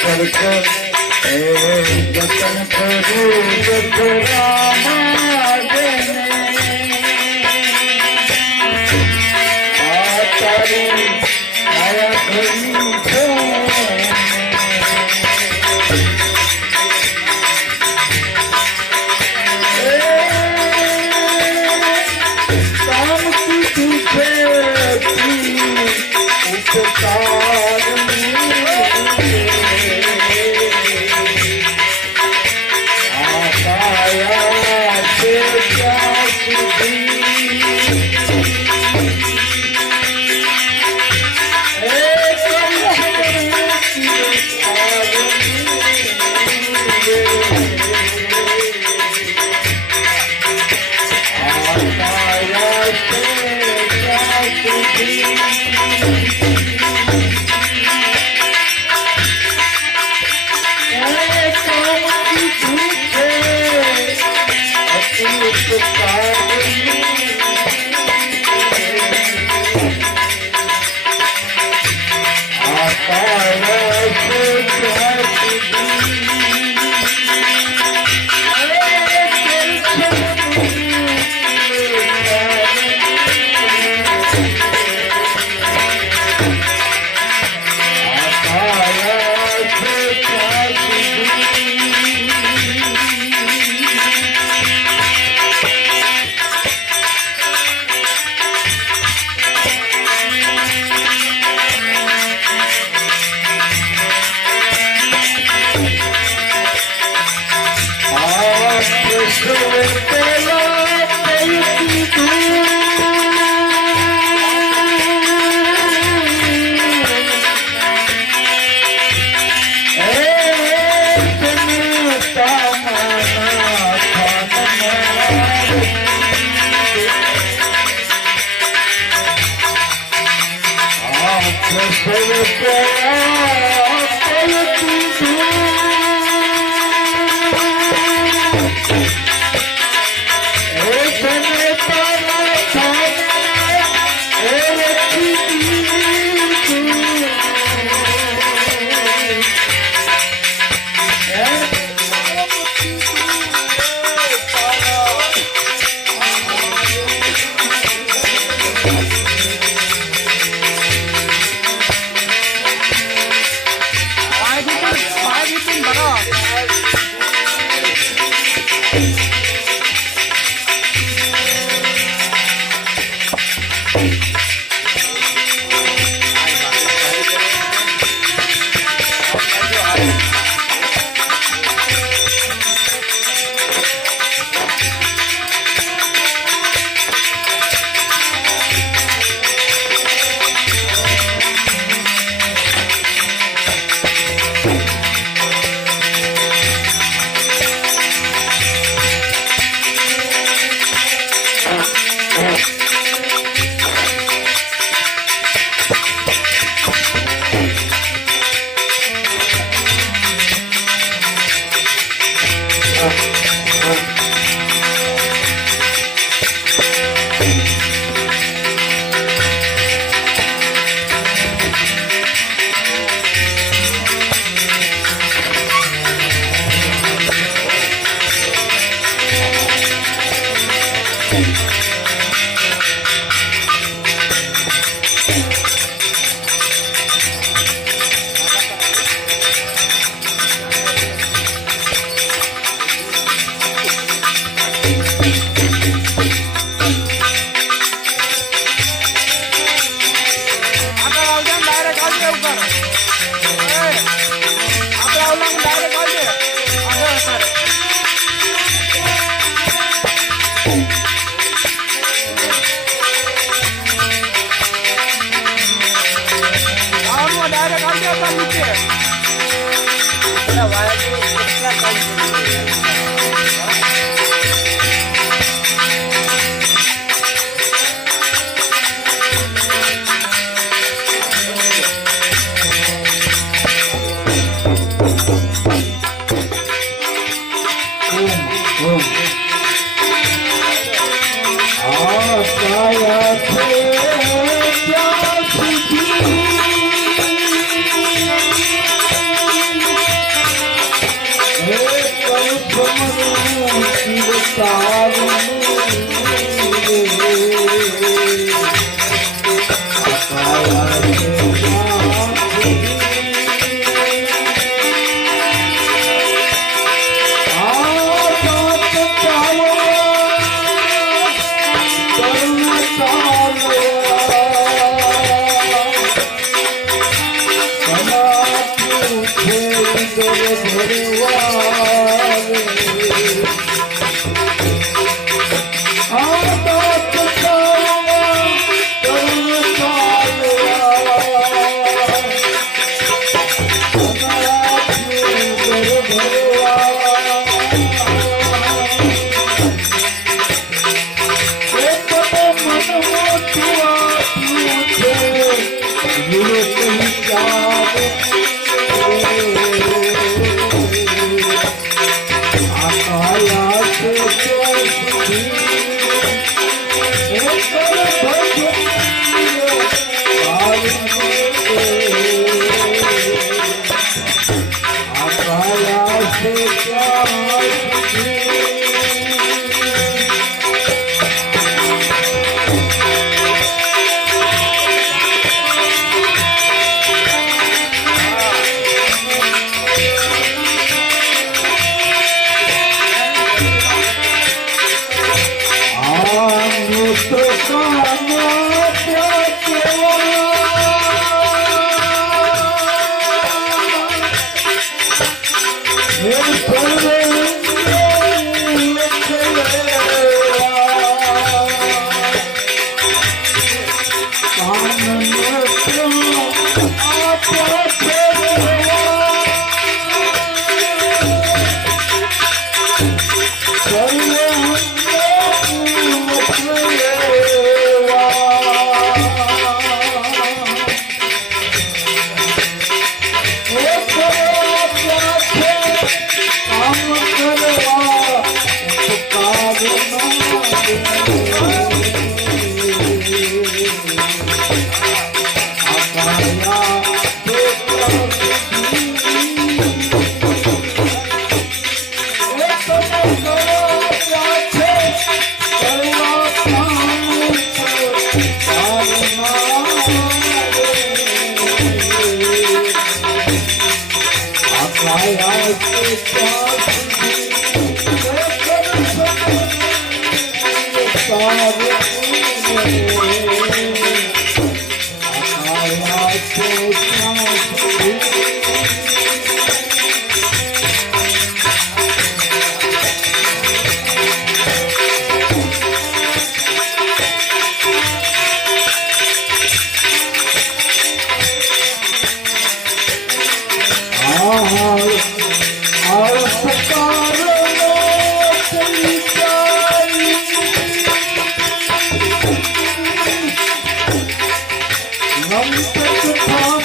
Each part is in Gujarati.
કરતો જતન કરું જતરામાં તારી માયા ઘણી છે નીચે બધા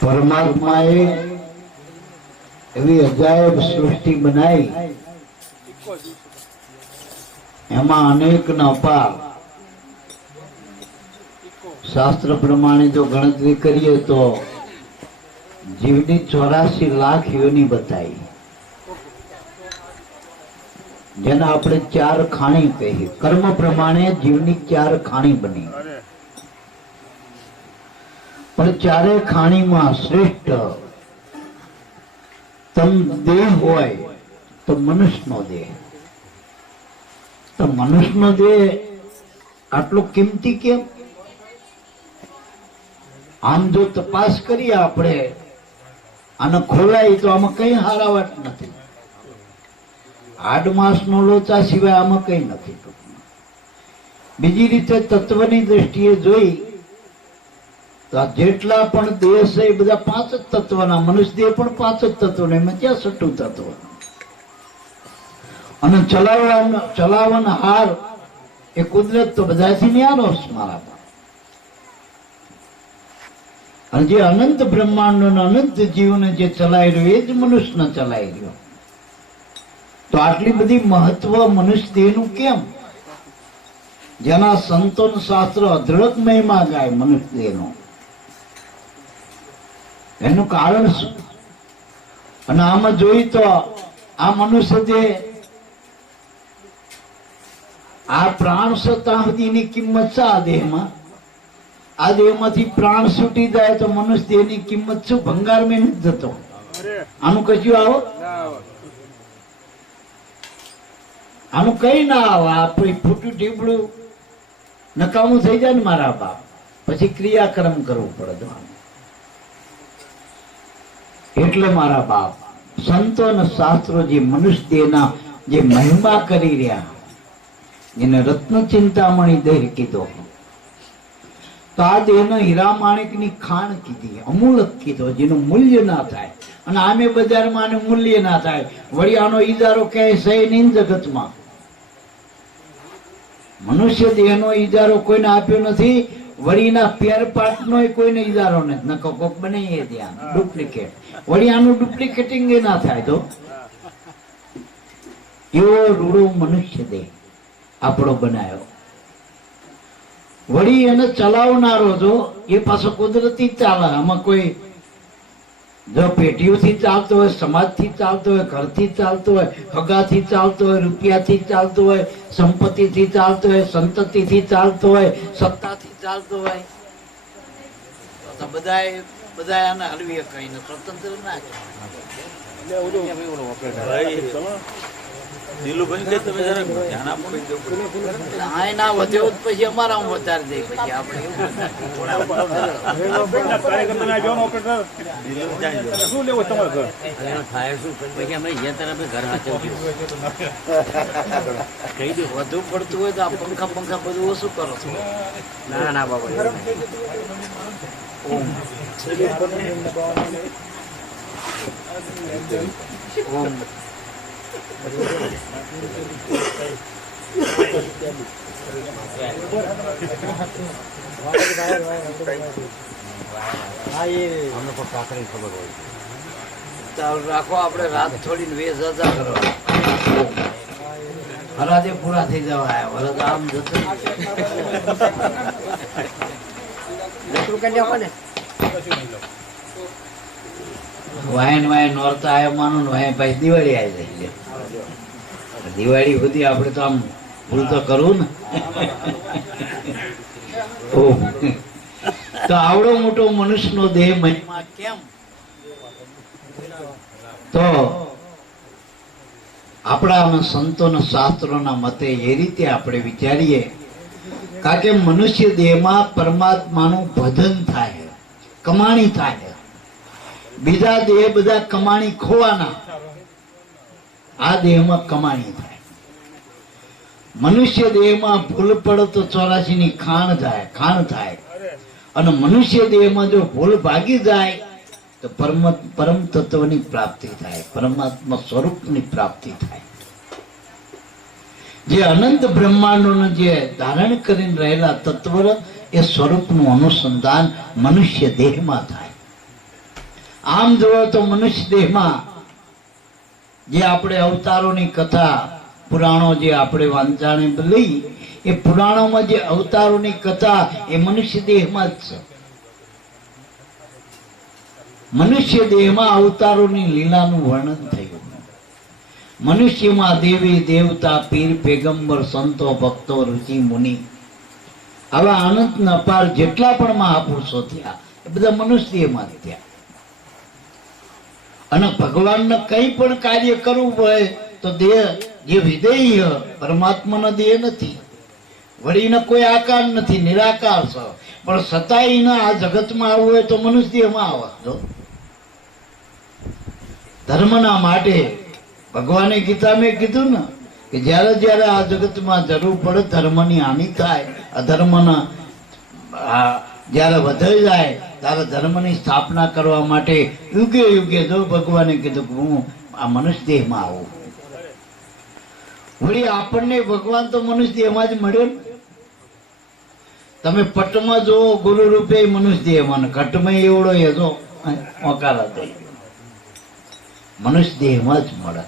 પરમાત્માએ એવી અજાયબ સૃષ્ટિ બનાવી, એમાં અનેક ન અપાર. શાસ્ત્ર પ્રમાણે જો ગણતરી કરીએ તો જીવની 84 લાખ યોની બતાવી, જેના આપણે 4 ખાણી કહીએ. કર્મ પ્રમાણે જીવની 4 ખાણી બની, પણ 4 ખાણીમાં શ્રેષ્ઠ તમ દેહ હોય તો મનુષ્યનો દેહ. તો મનુષ્યનો દેહ આટલો કિંમતી કેમ? આમ જો તપાસ કરીએ આપણે, આને ખોલાય તો આમાં કઈ હારાવાટ નથી. આડમાસનો લોચા સિવાય આમાં કઈ નથી. બીજી રીતે તત્વની દ્રષ્ટિએ જોઈ તો આ જેટલા પણ દેહ છે એ બધા 5 જ તત્વના. મનુષ્ય દેહ પણ 5 જ તત્વના, એમાં ક્યાં 6ઠું તત્વ? અને ચલાવવાના હાર એ કુદરત તો બધાથી ન્યારો છે મારા પર. અને જે અનંત બ્રહ્માંડ અનંત જીવને જે ચલાવી રહ્યો એ જ મનુષ્યને ચલાવી રહ્યો. તો આટલી બધી મહત્વ મનુષ્ય દેહનું કેમ? જેના સંતો શાસ્ત્ર અઢળક મહિમા ગાય મનુષ્ય દેહનો, એનું કારણ શું? અને આમાં જોઈ તો આ મનુષ્ય જે આ પ્રાણ સત્તા સુધીની કિંમત છે આ દેહમાં. આ દેહમાંથી પ્રાણ છૂટી જાય તો મનુષ્ય દેહની કિંમત શું? ભંગાર મેં નથી જતો. આનું કશું આવો, આનું કઈ ના આવે. આ ફૂટું ટીપડું નકામું થઈ જાય ને મારા બાપ, પછી ક્રિયાક્રમ કરવું પડે. એટલે મારા બાપ સંતો અને શાસ્ત્રો જે મનુષ્ય દેહના જે મહિમા કરી રહ્યા, એને રત્ન ચિંતામણી દેહ કીધો. તો આ દેહનો હીરા માણેકની ખાણ કીધી, અમૂલક કીધો, જેનું મૂલ્ય ના થાય. અને આમે બજારમાં આનું મૂલ્ય ના થાય. વળી આનો ઈજારો ક્યાંય સહી નહીં જગતમાં. મનુષ્ય દેહનો ઈજારો કોઈને આપ્યો નથી. વળીના પેર પાર્ટનો કોઈને ઈજારો નથી. નકો કોક બનાવીએ ત્યાં ડુપ્લિકેટ. વળી આનું ડુપ્લિકેટિંગ એ ના થાય. તો એવો રૂડો મનુષ્ય દેહ આપણો બનાવ્યો. વળી એને ચલાવનારો જો એ પાછો કુદરતી ચાલે. આમાં કોઈ જો પેઢીઓથી ચાલતો હોય, સમાજથી ચાલતો હોય, ઘરથી ચાલતો હોય, હગાથી ચાલતો હોય, રૂપિયાથી ચાલતો હોય, સંપત્તિથી ચાલતો હોય, સંતતિથી ચાલતો હોય, સત્તાથી ચાલતો હોય, તો બધા આને હલવી કહીને સ્વતંત્ર ના વધ્યો પછી અમારા વધારે દે. પછી આપણે વધુ પડતું હોય તો આ પંખા બધું ઓછું કરો છો. ના બાબા. ઓમ રાખો. આપણે રાત થોડી વેસ હજા કરવા હરાજે પૂરા થઈ જવા. વરદ આમ જતું વાયન નોરતા આવ્યો માનું વાય પછી દિવાળી આવી જાય. દિવાળી સુધી આપણે તો આમ ભૂલ તો કરવું ને. તો આવડો મોટો મનુષ્યનો દેહ મહિમા કેમ? તો આપણા સંતોના શાસ્ત્રોના મતે એ રીતે આપણે વિચારીએ, કારણ કે મનુષ્ય દેહમાં પરમાત્માનું ભજન થાય, કમાણી થાય. બીજા દેહ બધા કમાણી ખોવાના, આ દેહમાં કમાણી થાય. મનુષ્ય દેહમાં ભૂલ પડે તો 84 ની ખાણ થાય. અને મનુષ્ય દેહમાં જો ભૂલ ભાગી જાય તો પરમ તત્વની પ્રાપ્તિ થાય, પરમાત્મા સ્વરૂપની પ્રાપ્તિ થાય. જે અનંત બ્રહ્માંડોને જે ધારણ કરીને રહેલા તત્વ એ સ્વરૂપનું અનુસંધાન મનુષ્ય દેહમાં થાય. આમ જોવો તો મનુષ્ય દેહમાં જે આપણે અવતારોની કથા પુરાણો જે આપણે વાંચાણી લઈ, એ પુરાણોમાં જે અવતારોની કથા એ મનુષ્ય દેહમાં જ છે. મનુષ્ય દેહમાં અવતારોની લીલાનું વર્ણન થયું. મનુષ્યમાં દેવી દેવતા પીર પેગંબર સંતો ભક્તો ઋષિ મુનિ આવા અનંત અપાર જેટલા પણ મહાપુરુષો થયા એ બધા મનુષ્ય દેહમાં થયા. અને ભગવાનને કઈ પણ કાર્ય કરવું હોય તો દેહ જે વિધેય પરમાત્માનો દેહ નથી, વળીને કોઈ આકાર નથી, નિરાકાર છે. પણ છતાંય આ જગતમાં આવવું હોય તો મનુષ્ય દેહમાં આવે. ધર્મના માટે ભગવાને ગીતામાં કીધું ને કે જ્યારે જ્યારે આ જગતમાં જરૂર પડે ધર્મની હાનિ થાય, અધર્મના જ્યારે વધાઈ જાય ત્યારે ધર્મની સ્થાપના કરવા માટે યુગે યુગે જો ભગવાને કીધું કે હું આ મનુષ્ય દેહમાં આવું. વળી આપણને ભગવાન તો મનુષ્ય દેહમાં જ મળ્યો ને. તમે પટમાં જુઓ ગુરુ રૂપે મનુષ્ય દેહમાં, ઘટમાં એવડો એ જો ઓકારા થઈ મનુષ્ય દેહમાં જ મળે.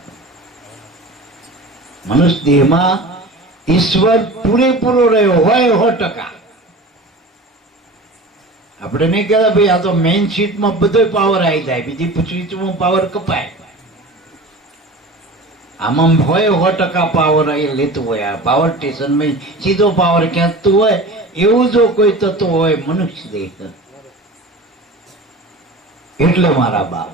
મનુષ્ય દેહમાં ઈશ્વર પૂરેપૂરો રહ્યો હોય 100%. આપણે નહીં કહેતા ભાઈ આ તો મેઇન સીટમાં બધો પાવર આવી જાય, બીજી સ્વીચમાં પાવર કપાય. આમાં હોય 100% પાવર એ લેતું હોય. આ પાવર સ્ટેશનમાં સીધો પાવર ખેંચતું હોય એવું જો કોઈ તત્વ હોય મનુષ્ય દેહ. એટલે મારા બાપ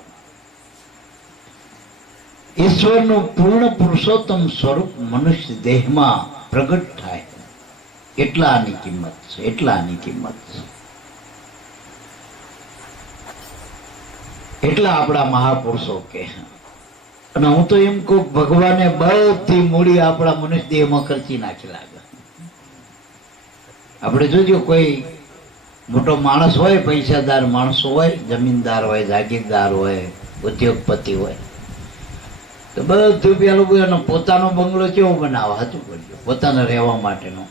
ઈશ્વરનું પૂર્ણ પુરુષોત્તમ સ્વરૂપ મનુષ્ય દેહમાં પ્રગટ થાય. એટલા આની કિંમત છે, એટલા આની કિંમત છે. એટલા આપણા મહાપુરુષો કે. અને હું તો એમ કહું ભગવાને બધી મૂડી આપણા મનુષ્ય દેહમાં ખર્ચી નાખી લાગે. આપણે જોજો કોઈ મોટો માણસ હોય, પૈસાદાર માણસો હોય, જમીનદાર હોય, જાગીરદાર હોય, ઉદ્યોગપતિ હોય, તો બધું પેલું પોતાનો બંગલો કેવો બનાવે, હતું પડ્યું પોતાને રહેવા માટેનો.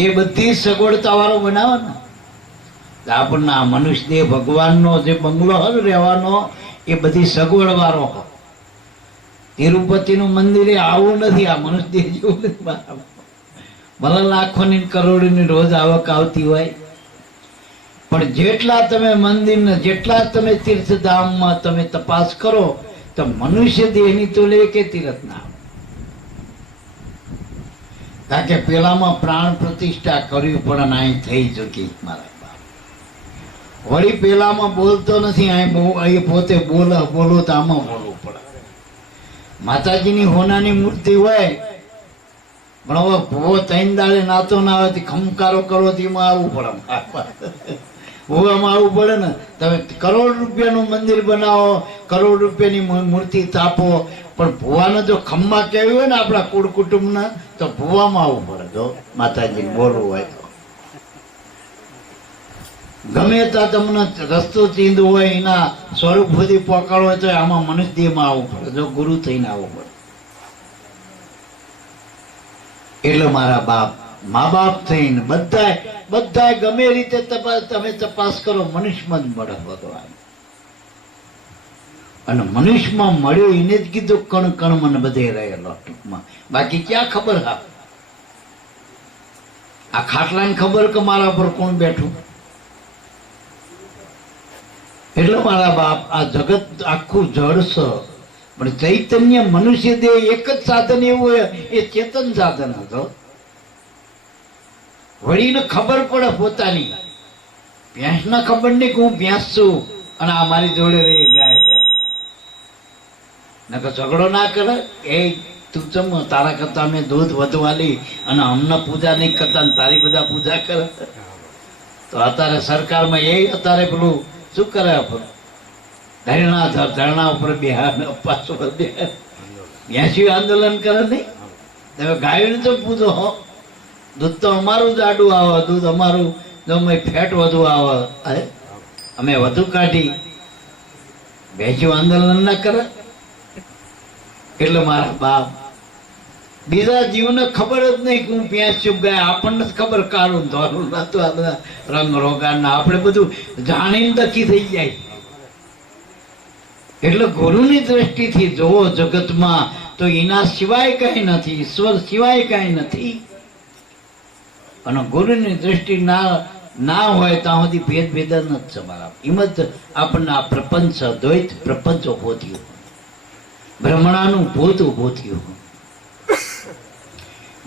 એ બધી સગવડતા વાળો બનાવે ને. આપણને આ મનુષ્ય દેહ ભગવાનનો જે બંગલો હોય રહેવાનો એ બધી સગવડ વાળો હોય. તિરુપતિનું મંદિર આવું નથી, આ મનુષ્ય દેહ જેવું નથી. ભલે લાખોની કરોડોની રોજ આવક આવતી હોય, પણ જેટલા તમે મંદિરને, જેટલા તમે તીર્થધામમાં તમે તપાસ કરો તો મનુષ્ય દેહની તો લે કે તીર્થ ના. કારણ કે પેલામાં પ્રાણ પ્રતિષ્ઠા કરવી પણ અહીં થઈ ચૂકી મારા બાપ. વળી પેલામાં બોલતો નથી, અહીં પોતે બોલો તો આમાં બોલવું પડે. માતાજીની હોનાની મૂર્તિ હોય પણ હવે ભૂવો 3 દાડે નાતો ના આવે ખમકારો કરો એમાં આવવું પડે. ભૂવામાં આવવું પડે ને. તમે કરોડ રૂપિયાનું મંદિર બનાવો, કરોડ રૂપિયાની મૂર્તિ સ્થાપો, પણ ભૂવાને જો ખમ્મા કેવી હોય ને આપણા કુળ કુટુંબના, તો ભૂવામાં આવવું પડે. જો માતાજીને બોલવું હોય તો ગમે ત્યાં તમને રસ્તો ચીંધવો હોય, એના સ્વરૂપ સુધી પકડવો હોય તો આમાં મનુષ્ય દેહમાં આવવું પડે. જો ગુરુ થઈને આવવું પડે. એટલે મારા બાપ, મા બાપ થઈને બધા ગમે રીતે તમે તપાસ કરો, મનુષ્યમાં જ મળે ભગવાન. અને મનુષ્યમાં મળ્યો એને જ કીધું કણ કણ મને બધે રહેલો ટૂંકમાં. બાકી ક્યાં ખબર? આ ખાટલાને ખબર કે મારા પર કોણ બેઠું? એટલે મારા બાપ આ જગત આખું જળ છે, પણ ચૈતન્ય મનુષ્ય દેહ એક જ સાધન એવું એ ચેતન સાધન હતો. વળીને ખબર પડે પોતાની. ભેંસને ખબર નહીં કે હું ભેંસ છું અને આ મારી જોડે રહી ગાય છે. નકર ઝઘડો ના કરે. એ તું ચમ તારા કરતા અમે દૂધ વધુ આલી અને અમને પૂજા નહીં કરતા ને તારી બધા પૂજા કરે. તો અત્યારે સરકારમાં એ અત્યારે પેલું શું કરે, ધરણા ઉપર બિહાર પાછો ભેંસી આંદોલન કરે નહીં. તમે ગાયોને તો પૂછો, દૂધ તો અમારું જ આડું આવે, દૂધ અમારું ફેટ વધુ આવે, અમે વધુ કાઢી. ભેંસી આંદોલન ના કરે. એટલે મારા બાપ બીજા જીવને ખબર જ નહીં કે હું ભેંસ છું, ગાય. આપણને જ ખબર કાળું ધોરું નતું, આ બધા રંગ રોગાના આપણે બધું જાણીને દખી થઈ જાય. એટલે ગુરુની દ્રષ્ટિથી જોવો જગતમાં તો એના સિવાય કઈ નથી, ઈશ્વર સિવાય કઈ નથી. અને ગુરુની દ્રષ્ટિ ના હોય ત્યાં સુધી ભેદ જ છે મારા. એમ જ આપણને આ પ્રપંચ, દ્વૈત પ્રપંચ ઉભો થયો, ભ્રમણાનું ભૂત ઉભો થયું.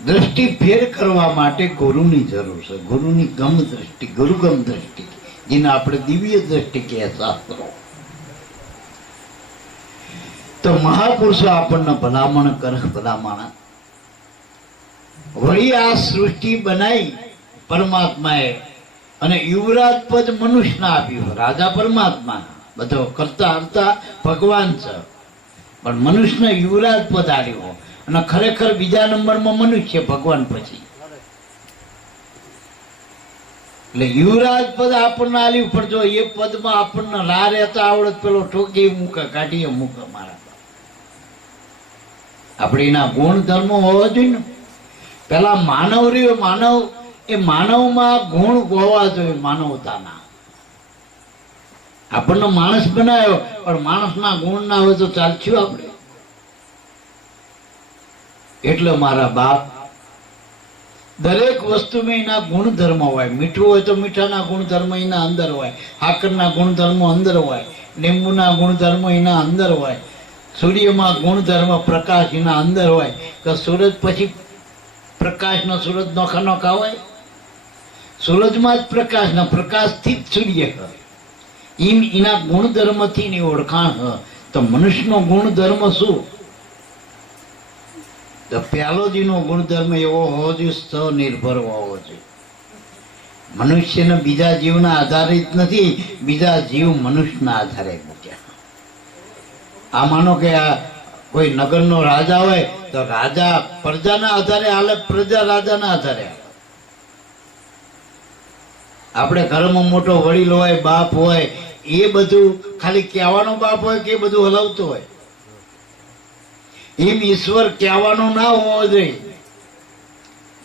દ્રષ્ટિ ફેર કરવા માટે ગુરુની જરૂર છે. ગુરુની ગમ દ્રષ્ટિ, ગુરુગમ દ્રષ્ટિ, જેને આપણે દિવ્ય દ્રષ્ટિ કહે શાસ્ત્રો. તો મહાપુરુષો આપણને ભલામણ કરે. ભલામણ વળી આ સૃષ્ટિ બનાવી પરમાત્માએ અને યુવરાજ પદ મનુષ્યને આપ્યું. રાજા પરમાત્મા, બધો કરતા હરતા ભગવાન છે, પણ મનુષ્યને યુવરાજ પદ આપ્યું. અને ખરેખર બીજા નંબરમાં મનુષ્ય ભગવાન પછી. એટલે યુવરાજ પદ આપણને આલ્યું, પણ જો એ પદમાં આપણને ના રહેતા આવડત પેલો ઠોકી મૂકે, કાઢીએ મૂકે. મારા આપણે એના ગુણ ધર્મો હોવા જોઈએ ને. પેલા માનવ રહ્યો, માનવ એ માનવમાં ગુણ હોવા જોઈએ, માનવતાના. આપણને માણસ બનાવ્યો, પણ માણસના ગુણ ના હોય તો ચાલશું આપણે. એટલે મારા બાપ દરેક વસ્તુમાં એના ગુણધર્મ હોય. મીઠું હોય તો મીઠાના ગુણધર્મ એના અંદર હોય, સાકરના ગુણધર્મો અંદર હોય, લીંબુના ગુણધર્મો એના અંદર હોય. સૂર્યમાં ગુણધર્મ પ્રકાશ એના અંદર હોય તો સૂરજ પછી પ્રકાશનો સૂરજ નોખા નોખા હોય. સૂરજમાં જ પ્રકાશના પ્રકાશથી જ સૂર્ય હોય. એમ એના ગુણધર્મથી ની ઓળખાણ હોય. તો મનુષ્યનો ગુણધર્મ શું? તો પહેલો જ એનો ગુણધર્મ એવો હોવો જોઈએ, સ્વનિર્ભર હોવો જોઈએ. મનુષ્યને બીજા જીવના આધારિત નથી, બીજા જીવ મનુષ્યના આધારે મૂક્યા. આ માનો કે આ કોઈ નગરનો રાજા હોય તો રાજા પ્રજાના આધારે હાલે, પ્રજા રાજાના આધારે હાલે. આપણે ઘરમાં મોટો વડીલ હોય, બાપ હોય, એ બધું ખાલી કહેવાનો બાપ હોય કે એ બધું હલાવતો હોય? એમ ઈશ્વર કહેવાનો ના હોવો જોઈએ.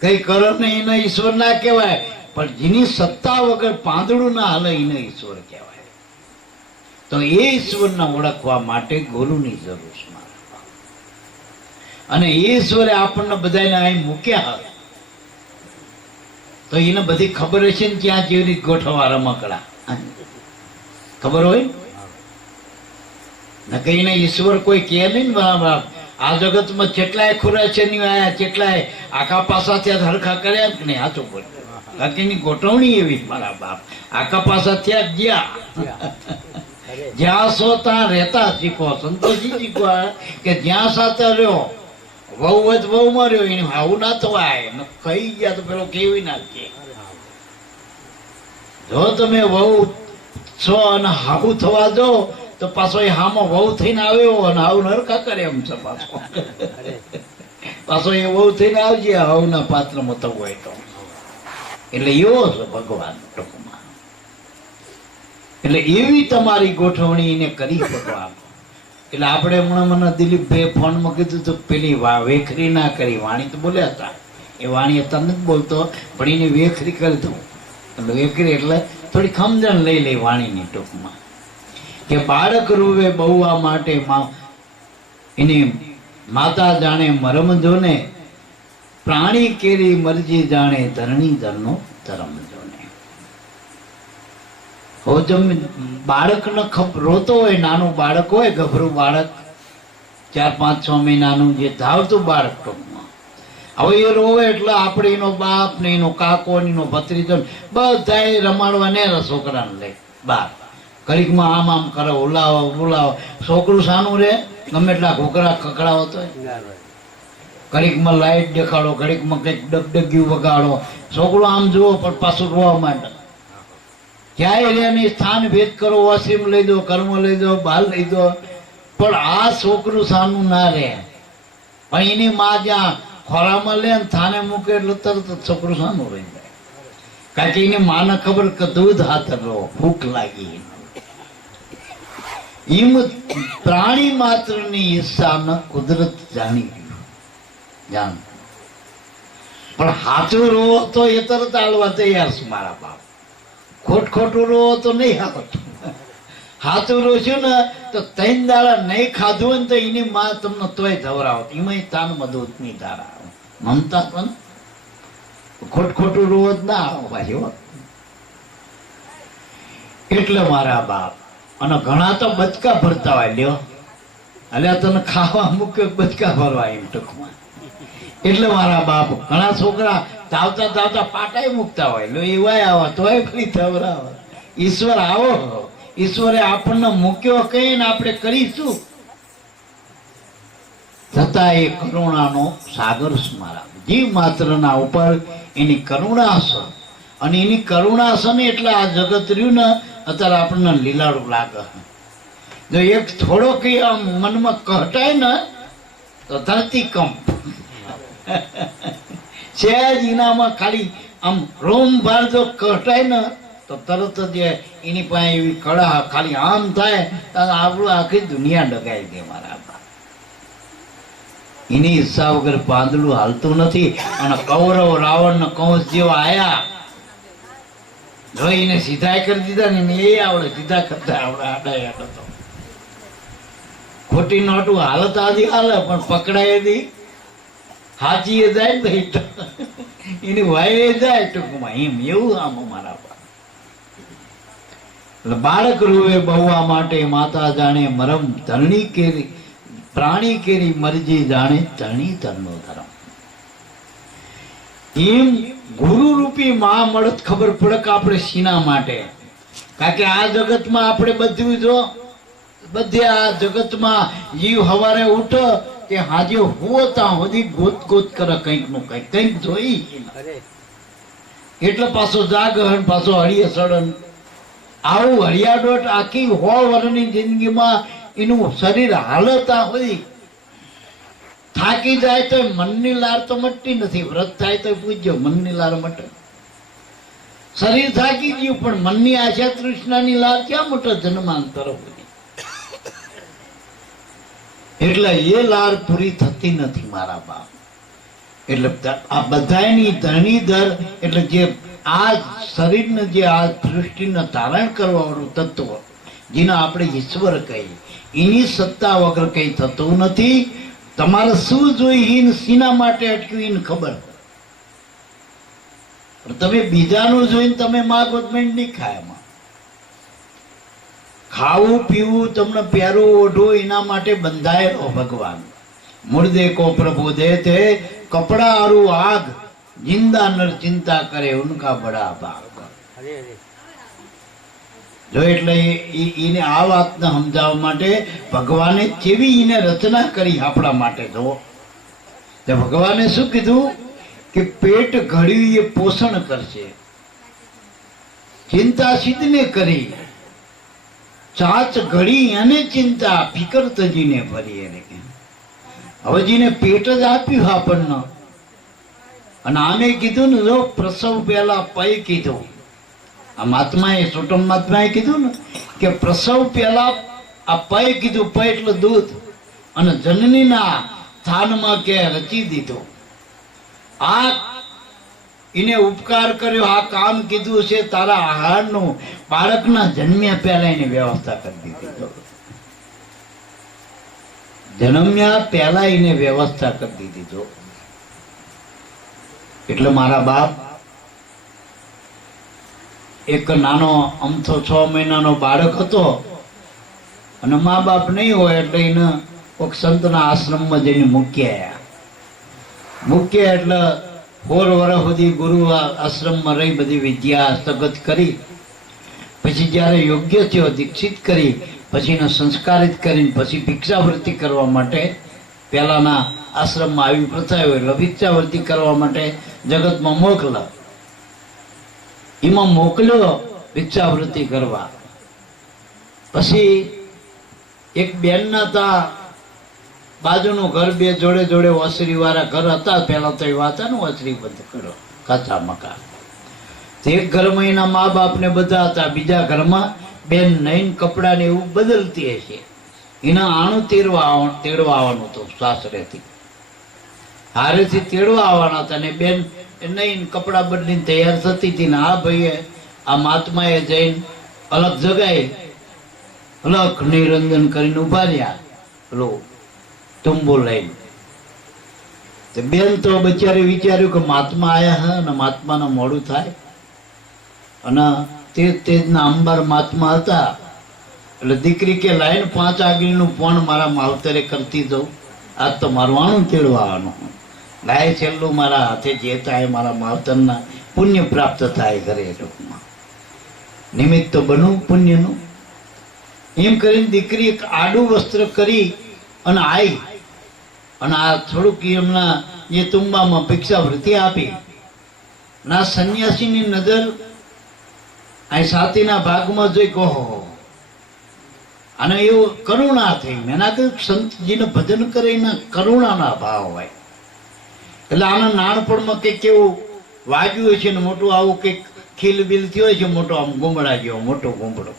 કઈ કરો ને એને ઈશ્વર ના કહેવાય, પણ જેની સત્તા વગર પાંદડું ના હાલે એને ઈશ્વર કહેવાય. તો એ ઈશ્વરને ઓળખવા માટે ગુરુની જરૂર છે. અને ઈશ્વરે આપણને બધાને અહીં મૂક્યા હોય તો એને બધી ખબર હશે ને ક્યાં કેવી રીતે ગોઠવવા રમકડા ખબર હોય ને. કઈને ઈશ્વર કોઈ કહે નહીં ને બરાબર. આ જગતમાં કેટલાય ખુરા છે નહીં આયા, કેટલાય આખા પાસા ત્યાં હરખા કર્યા કે નહીં? હાચું બોલ. બાકીની ગોઠવણી એવી મારા બાપ. આખા પાસા ત્યાં ગયા. જ્યાં સો ત્યાં રહેતા શીખો. સંતોષી શીખવા કે જ્યાં સાથે રહ્યો, વહુ હોય તો વહુ માં રહ્યો, એને આવું ના થવાય. કઈ ગયા તો પેલો કેવી નાખીએ. જો તમે વહુ છો અને હાવું થવા દો તો પાછો એ હામો વહુ થઈને આવ્યો અને આવું નરકા કરે એમ છે પાછો. પાછો એ વહુ થઈને આવજે હાવના પાત્રમાં થવું હોય તો. એટલે એવો છે ભગવાન ટૂંકમાં. એટલે એવી તમારી ગોઠવણી એને કરી ભગવાન. એટલે આપણે હમણાં મને દિલીપભાઈ ફોનમાં કીધું તો પેલી વેખરી ના કરી. વાણી તો બોલ્યા હતા, એ વાણી હતા નથી બોલતો, પણ એને વેખરી કરી દઉં. એટલે વેખરી એટલે થોડી સમજણ લઈ લે વાણીની ટૂંકમાં. કે બાળક રૂવે બહુવા માટે એની માતા જાણે મરમ જોને, પ્રાણી કેરી મરજી જાણે ધરણી ધરનો ધર્મ જોને. બાળકને રોતો હોય, નાનું બાળક હોય, ગભરું બાળક, 4-5-6 મહિનાનું જે ધાવતું બાળક ટૂંકમાં, હવે એ રોવે એટલે આપણે એનો બાપ ને એનો કાકો ને એનો ભત્રીજો બધા રમાડવા ને છોકરાને લઈ બાપ ઘડીકમાં આમ આમ કરે, ઉલાવો બોલાવો. છોકરું સાનું રે, ગમે એટલા ઘોકરા ખકડાવો તો ઘડીકમાં લાઈટ દેખાડો, ઘડીકમાં કંઈક ડગડગ્યું વગાડો. છોકરું આમ જુઓ પણ પાછું રોવા માંડે. ક્યાંય એની સ્થાન ભેદ કરો, વોશરૂમ લઈ દો, કર્મ લઈ દો, બાલ લઈ દો, પણ આ છોકરું સાનું ના રહે. પણ એની માં જ્યાં ખોરામાં લે ને થાને મૂકે એટલે તરત છોકરું સાનું રહી જાય. કારણ કે એની માને ખબર કે દૂધ હાથ રહો, ભૂખ લાગી. એમ પ્રાણી માત્ર ની ઈચ્છા કુદરત જાણી જાણ. પણ હાથું રોવો તો એ તરત હાલવા તૈયાર છે મારા બાપ. ખોટું રોવો તો નહીં હાલતું. હાથું રોશું ને તો 3 દાડા નહીં ખાધું હોય ને તો એની માં તમને તોય ધવરાવો. એમાં તાનમાં દૂધ ની ધારા મમતા પણ ખોટું રોવો જ ના આવો ભાઈ. એટલે મારા બાપ. અને ઘણા તો બચકા ભરતા હોય લ્યો, અલ્યા તને ખાવા મૂક્યો બચકા ભરવા એમ ટૂંકમાં. એટલે મારા બાપ ઘણા છોકરા ધાવતા ધાવતા પાટાઈ મૂકતા હોય લો, એવાય આવો તોય ફરી ધવરાવો. ઈશ્વર આવો, ઈશ્વરે આપણને મૂક્યો કઈ ને આપણે કરીશું. છતાં એ કરુણાનો સાગર છે મારા જીવ માત્રના ઉપર. એની કરુણા છે, અને એની કરુણા છે ને એટલે આ જગત રહ્યું ને અત્યારે આપણને લીલાડું લાગે. જો એક થોડો કઈ આમ મનમાં કહટાય ને તો ધરતી કંપ. સહેજ એનામાં ખાલી આમ રોમ ભાર જો કહટાય ને તો તરત જ એની પાસે એવી કળા ખાલી આમ થાય તો આપણું આખી દુનિયા ડગાઈ દે મારા. એની ઈચ્છા વગર પાંદડું હાલતું નથી. અને કૌરવ રાવણ ને કંસ જેવા આયા, જો એને સીધા કરી દીધા ને એ આવડે સીધા કરતા આવડે. આડા તો ખોટી નોટું હાલત આધી હાલે પણ પકડાય દી હાચી એ જાય ને તો એની વાય જાય ટૂંકમાં. એમ એવું આમ અમારા એટલે બાળક રૂવે બહુવા માટે માતા જાણે મરમ ધરણી કેરી પ્રાણી કેરી મરજી જાણે ધણી ધનનો ધર્મ. એમ ગુરુ રૂપી મા મળત ખબર પડે કે આપણે શીના માટે. કારણ કે આ જગતમાં આપણે બધું જો બધે આ જગતમાં જીવ હવારે ઉઠો કે હાજે હુઓ ત્યાં સુધી ગોત ગોત કરે કંઈક નું કંઈક જોઈ. અરે એટલે પાછો જાગરણ પાછો હળિયે સડન આવું હળિયાડોટ આખી 100 વર્ષની જિંદગીમાં એનું શરીર હાલતા હોય. થાકી જાય તો મનની લાર તો મટતી નથી. વ્રત થાય તો પૂજ્યો મનની લાર મટે. શરીર થાકી ગયું પણ મનની આશા તૃષ્ણાની લાર ક્યાં મટે જન્માંતર હોય. એટલે એ લાર પૂરી થતી નથી મારા બાપ. એટલે આ બધાની ધરણીધર એટલે જે આ શરીરને જે આ સૃષ્ટિને ધારણ કરવાનું તત્વ જેને આપણે ઈશ્વર કહીએ એની સત્તા વગર કઈ થતું નથી. તમારે શું જોઈ સીના માટે અટક્યું એને ખબર. તમે બીજાનું જોઈને તમે માગો નહીં ખાય. એમાં ખાવું પીવું તમને પહેરવું ઓઢવું એના માટે બંધાયેલો ભગવાન. મુર્દે કો પ્રભુ દે તે કપડા આરુ આગ જિંદા નર ચિંતા કરે ઉનકા બડા ભાગ. અરે અરે જો એટલે એને આ વાતને સમજાવવા માટે ભગવાને કેવી એને રચના કરી આપણા માટે. જો તો ભગવાને શું કીધું કે પેટ ઘડ્યું એ પોષણ કરશે, ચિંતા સિદ્ધને કરી, ચાચ ઘડી અને ચિંતા ફિકર તજીને ભરી. એને હવે જેને પેટ જ આપ્યું આપણને અને આમે કીધું ને જો પ્રસવ પહેલા પય કીધું. આ મહાત્માએ સુટમ મહાત્માએ કીધું ને કે પ્રસવ પહેલા આ પય કીધું. પય એટલે દૂધ અને જનનીના સ્થાનમાં કે રચી દીધું. આ એને ઉપકાર કર્યો. આ કામ કીધું છે તારા આહારનું બાળકના જન્મ્યા પહેલા એની વ્યવસ્થા કરી દીધી. જન્મ્યા પહેલા એને વ્યવસ્થા કરી દીધી. એટલે મારા બાપ એક નાનો અમથો 6 મહિનાનો બાળક હતો અને મા બાપ નહીં હોય એટલે એને કોઈક સંતના આશ્રમમાં જઈને મૂક્યા એટલે 4 વર્ષ સુધી ગુરુ આશ્રમમાં રહી બધી વિદ્યા હસ્તગત કરી. પછી જ્યારે યોગ્ય થયો દીક્ષિત કરી પછી એને સંસ્કારિત કરીને પછી ભિક્ષાવૃત્તિ કરવા માટે પહેલાના આશ્રમમાં આવી પ્રથા હોય એટલે ભિક્ષાવૃત્તિ કરવા માટે જગતમાં મોકલા. એમાં મોકલ્યો ભિક્ષાવૃત્તિ કરવા. પછી એક બેનના તા બાજુનું ઘર, બે જોડે જોડે ઓસરી વાળા ઘર હતા. પેલા તો એવા હતા ને ઓસરી બંધ કરો કાચા મકાન. એક ઘરમાં એના મા બાપ ને બધા હતા, બીજા ઘરમાં બેન નઈન કપડા ને એવું બદલતી હશે. એના આણું તેડવા આવવાનું હતું સાસરેથી, હારેથી તેડવા આવવાના હતા ને બેન નઈન કપડા બદલીને તૈયાર થતી હતી. ને આ ભાઈએ આ મહાત્માએ જઈને અલગ જગાઈ અલગ નિરંજન કરીને ઉભા રહ્યા લો તુંબો લઈને. બેન તો બચારી વિચાર્યું કે મહાત્મા આયા હે અને મહાત્માને મોડું થાય અને તેજના અંબર મહાત્મા હતા. એટલે દીકરી કે લાઈન 5 આગળનું પણ મારા માવતરે કરતી દઉં. આજ તો મારું આણું તેડવા આવવાનું. લાય છેલ્લું મારા હાથે જે થાય મારા માવતરના પુણ્ય પ્રાપ્ત થાય ઘરે. ટૂંકમાં નિમિત્ત તો બનવું પુણ્યનું. એમ કરીને દીકરી એક આડું વસ્ત્ર કરી અને આવી અને આ થોડુંક એમના જે તુંબામાં ભિક્ષાવૃત્તિ આપી. ના સંન્યાસીની નજર આ સાતીના ભાગમાં જોઈ કહો અને એવું કરુણા થઈ. એના કે સંતજીને ભજન કરે એના કરુણાના ભાવ હોય. એટલે આના નાનપણમાં કંઈક એવું વાગ્યું હોય છે ને મોટું આવું કંઈક ખીલબીલ થયો હોય છે મોટો આમ ગુમડા જેવો મોટો ગુમડો.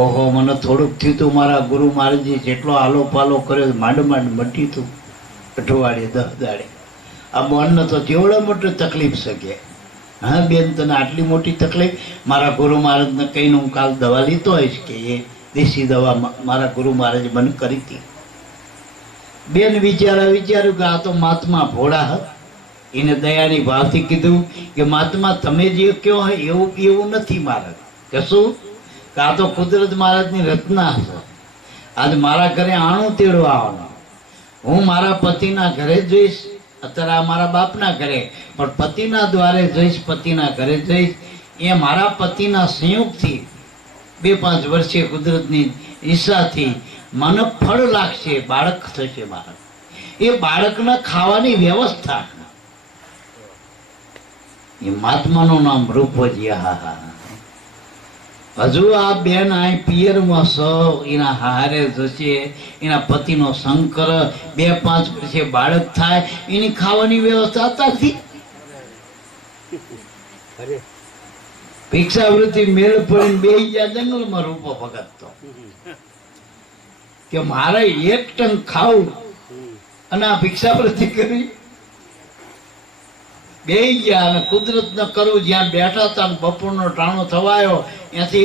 ઓહો મને થોડુંક થયું તું. મારા ગુરુ મહારાજજી જેટલો આલો પાલો કર્યો માંડ મટી તું અઠવાડિયે 10 દાડે. આ બોનને તો જેવડો મોટો તકલીફ શકે. હા બેન તને આટલી મોટી તકલીફ? મારા ગુરુ મહારાજને કહીને હું કાલ દવા લીધો હોઈશ કે એ દેશી દવા મારા ગુરુ મહારાજે મને કરી હતી. બેન વિચાર્યું કે આ તો મહાત્મા ભોળા હતા. એને દયાની ભાવથી કીધું કે મહાત્મા તમે જે કહો એવું નથી મહારાજ. કે શું? આ તો કુદરત મહારાજની રચના હશે. આજ મારા ઘરે આણું તેડવા આવવાનું, હું મારા પતિના ઘરે જઈશ, અત્યારે આ મારા બાપના ઘરે, પણ પતિના દ્વારે જઈશ, પતિના ઘરે જઈશ. એ મારા પતિના સંયોગથી 2-5 વર્ષે કુદરતની ઈચ્છાથી મને ફળ લાગશે, બાળક થશે. બાળક, એ બાળકના ખાવાની વ્યવસ્થા, એ મહાત્માનું નામ રૂપજી. હા હા, હજુ આ બેન આ પિયરમાં એના હારે જશે, એના પતિનો શંકર, 2-5 વર્ષે બાળક થાય, એની ખાવાની વ્યવસ્થા અત્યારથી. ભિક્ષાવૃત્તિ મેળ પડીને બેસી ગયા જંગલમાં રૂપો ભગત તો કે મારે 1 ટંક ખાવું અને આ ભિક્ષાવૃત્તિ કરી. બેસી ગયા અને કુદરત ન કરવું, જ્યાં બેઠા હતા ને બપોરનો ટાણો થવાયો, ત્યાંથી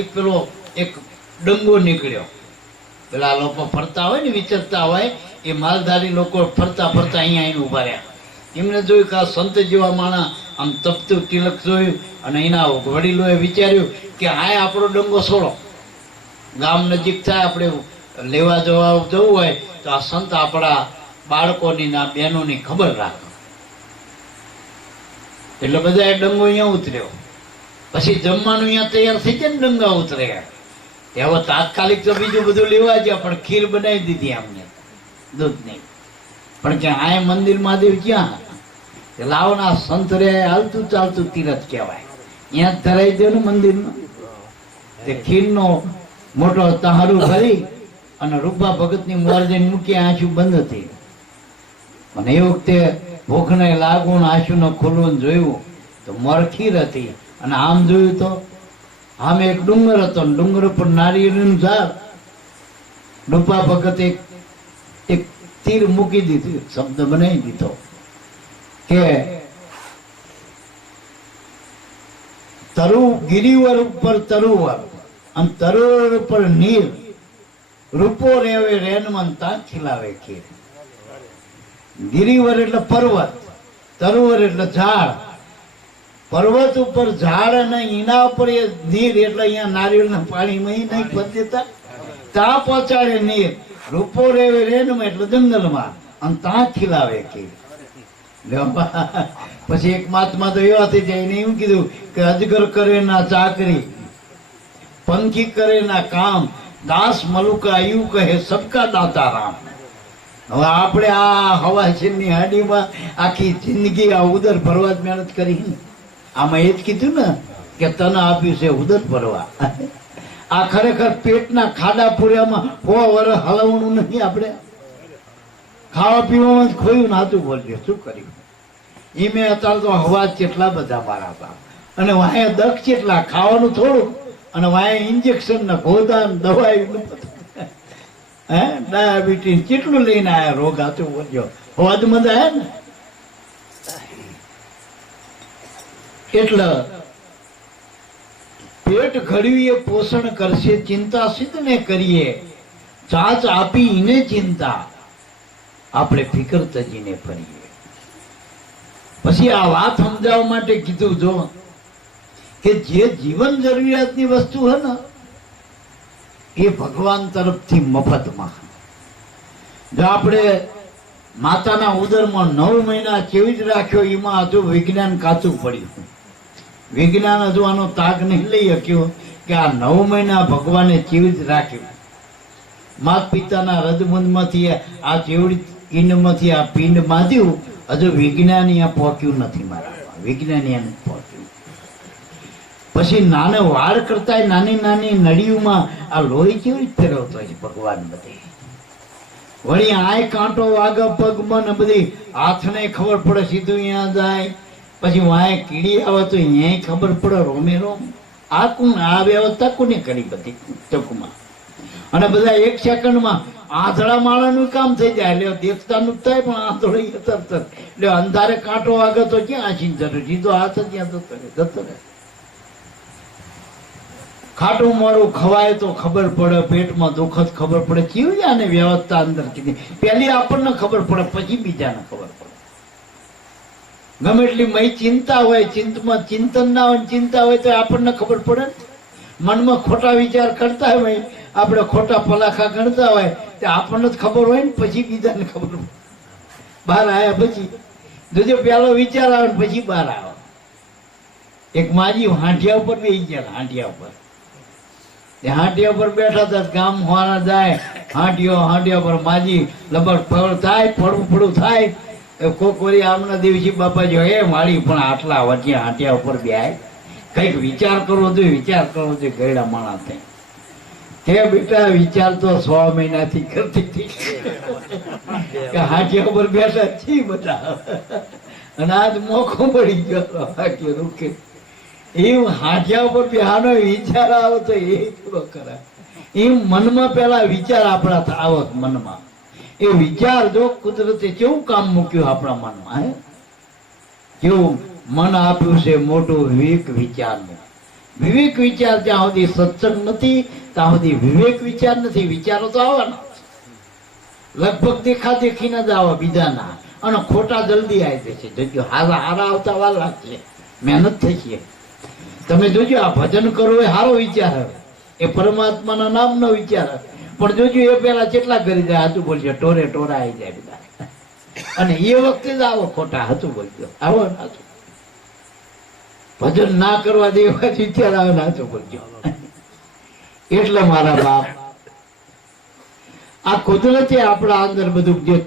એક ડંગો નીકળ્યો. પેલા લોકો ફરતા હોય ને, વિચરતા હોય, એ માલધારી લોકો ફરતા ફરતા અહીંયા આવીને ઉભા રહ્યા. એમને જોયું કે આ સંત જેવા માણસ, આમ તપતું તિલક જોયું, અને એના વડીલોએ વિચાર્યું કે આ આપણો ડંગો છોડો, ગામ નજીક થાય, આપણે લેવા જવા જવું હોય તો આ સંત આપણા બાળકોની ના બહેનોની ખબર રાખે. એટલે બધા ડંગો અહીંયા ઉતર્યો. પછી જમવાનું અહીંયા તૈયાર થઈ જાય ને, ડંગા ઉતરે. હવે તાત્કાલિક તો બીજું બધું લેવા ગયા, પણ ખીર બનાવી દીધી અમને, દૂધ નહીં. પણ કે આ મંદિર મહાદેવ ક્યાં હતા? લાવો ના સંત રે, હાલતું ચાલતું તીરથ કહેવાય, ત્યાં જ ધરાઈ દે ને મંદિરમાં. તે ખીરનો મોટો તહારું ભરી અને રૂપા ભગતની મોરજે મૂકી, આંસુ બંધ હતી. અને એ વખતે ભૂખને લાગુ ને આંસુને ખોલવું જોયું તો મોર ખીર હતી. અને આમ જોયું તો આમ એક ડુંગર હતો, ડુંગર ઉપર નારિયેળનું ઝાડ. રૂપા ભગતે એક તીર મૂકી દીધું, શબ્દ બનાવી દીધો કે તરુ ગિરિવર ઉપર તરુવર, અને તરુવર ઉપર નીર, રૂપો રેવે રેનમન તા ખીલાવે ખીર. ગિરિવર એટલે પર્વત, તરુવર એટલે ઝાડ. પર્વત ઉપર ઝાડ અને એના ઉપર એ નીર, એટલે અહીંયા નારિયેળના પાણીમાં નહીં પદ્ધતા, ત્યાં પહોંચાડે નીર. રૂપો રેવે રેનમાં એટલે જંગલમાં, અને ત્યાં ખીલાવે ખીર. પછી એક મહાત્મા તો એવા થઈ જાય, એને એવું કીધું કે અજગર કરે ના ચાકરી, પંખી કરે ના કામ, દાસ મલુકા આયુ કહે સબકા દાતા રામ. હવે આપણે આ હવાશીની હાડીમાં આખી જિંદગી આ ઉદર ભરવા જ મહેનત કરી. આમાં એ જ કીધું ને કે તને આપ્યું છે ઉદર ભરવા. આ ખરેખર પેટના ખાડા પૂર્યામાં 100 વર્ષ હલવવાનું નથી. આપણે ખાવા પીવામાં જ ખોયું, નાતું બોલજો, શું કર્યું? એ મેં અત્યારે તો હવા કેટલા બધા મારા હતા, અને વાયા દક્ષ કેટલા, ખાવાનું થોડું, અને વાયા ઇન્જેક્શન ને ગોદા દવાઈ, હે ડાયાબિટીસ કેટલું લઈને આયા રોગ. આતું બોલજો, હવાજ મજા આયા ને. એટલે પેટ ઘડવીએ પોષણ કરશે, ચિંતા સિદ્ધ ને કરીએ, ચાચ આપી એને ચિંતા, આપણે ફિકર તજીને ફરીએ. પછી આ વાત સમજાવવા માટે કીધું જો કે જે જીવન જરૂરિયાતની વસ્તુ હે ને, એ ભગવાન તરફથી મફતમાં. જો આપણે માતાના ઉદરમાં 9 મહિના કેવી જ રાખ્યો, એમાં હજુ વિજ્ઞાન કાચું પડ્યું. વિજ્ઞાન હજુ આનો તાગ નહીં લઈ શક્યો કે આ 9 મહિના ભગવાને કેવી જ રાખ્યું. માત પિતાના રજમંદમાંથી આ જેવડી પિંડમાંથી આ પિંડ બાંધ્યું, હજુ વિજ્ઞાન અહીંયા પહોંચ્યું નથી. મારા વિજ્ઞાન અહીંયા પહોંચ્યું. પછી નાના વાળ કરતા નાની નાની નળીઓમાં આ લોહી કેવી રીતે ફેરવતો છે ભગવાન બધે. વળી આય કાંટો વાગે પગમાં ને બધી હાથને ખબર પડે, સીધું અહીંયા જાય. પછી વાય કીડી આવે તો અહીંયા ખબર પડે, રોમે રોમ. આ કોણ, આ વ્યવસ્થા કોને કરી બધી ટૂંકમાં? અને બધા 1 સેકન્ડમાં આંધળા માળાનું કામ થઈ જાય. એટલે દેખતાનું જ થાય, પણ આંધળી તરત. એટલે અંધારે કાંટો વાગે તો ક્યાં આશી જરૂર, સીધો હાથ ત્યાં જતો રહે. ખાટું મોડું ખવાય તો ખબર પડે, પેટમાં દુઃખદ ખબર પડે. કેવી આને વ્યવસ્થા અંદર કીધી, પેલી આપણને ખબર પડે, પછી બીજાને ખબર પડે. ગમે એટલી મય ચિંતા હોય, ચિંતમાં ચિંતન ના હોય, ચિંતા હોય તો આપણને ખબર પડે. મનમાં ખોટા વિચાર કરતા હોય આપણે ખોટા પલાખા ગણતા હોય તે આપણને જ ખબર હોય ને પછી બીજાને ખબર હોય. બહાર આવ્યા પછી જોજો પેલો વિચાર આવે ને પછી બહાર આવે. એક માજી હાંઠિયા ઉપર બેસી ગયા, હાંઠિયા ઉપર. એ હાંઠિયા ઉપર બેઠા હતા, ગામ હોવાના જાય હાંઠિયા પર માજી લગભગ ફળ થાય, ફળું થાય. કોક વળી આમના દિવસી બાપા જો એ માળી પણ આટલા વચ્ચે હાંઠિયા ઉપર બેહાય, કઈક વિચાર કરવો જોઈએ, ગયડા માણસ તે બેટા વિચાર તો 6 મહિનાથી કરતી હતી કે હાંઠિયા ઉપર બેઠા છીએ બધા, અને આજ મોકો પડી ગયો હાંઠિયો રૂકે. એમ હાંઠિયા ઉપર બેહાનો વિચાર આવે તો એ પૂરો કરાય. એમ મનમાં પેલા વિચાર આપણા આવે મનમાં. એ વિચાર જો કુદરતે કેવું કામ મૂક્યું આપણા મનમાં, હે કેવું મન આપ્યું છે મોટું વિવેક વિચારનું. વિવેક વિચાર જ્યાં સુધી સત્સંગ નથી ત્યાં સુધી વિવેક વિચાર નથી. વિચારો તો આવવાના લગભગ દેખા દેખીને જ આવે બીજાના, અને ખોટા જલ્દી આવી જશે. જોજો હારા આવતા વાર લાગશે, મહેનત થશે. તમે જોજો આ ભજન કરો એ સારો વિચાર હવે, એ પરમાત્માના નામનો વિચાર હવે. પણ જોજો એ પેલા કેટલા કરી જાય, હાથું બોલજો ટોરે ટોરા આવી જાય બધા, અને એ વખતે જ આવો ખોટા હાથું બોલજો, આવો હાથું ભજન ના કરવા દેવા વિચાર આવે હાથું બોલજો. એટલે મારા બાપ આ કુદરતે આપણા અંદર બધું જે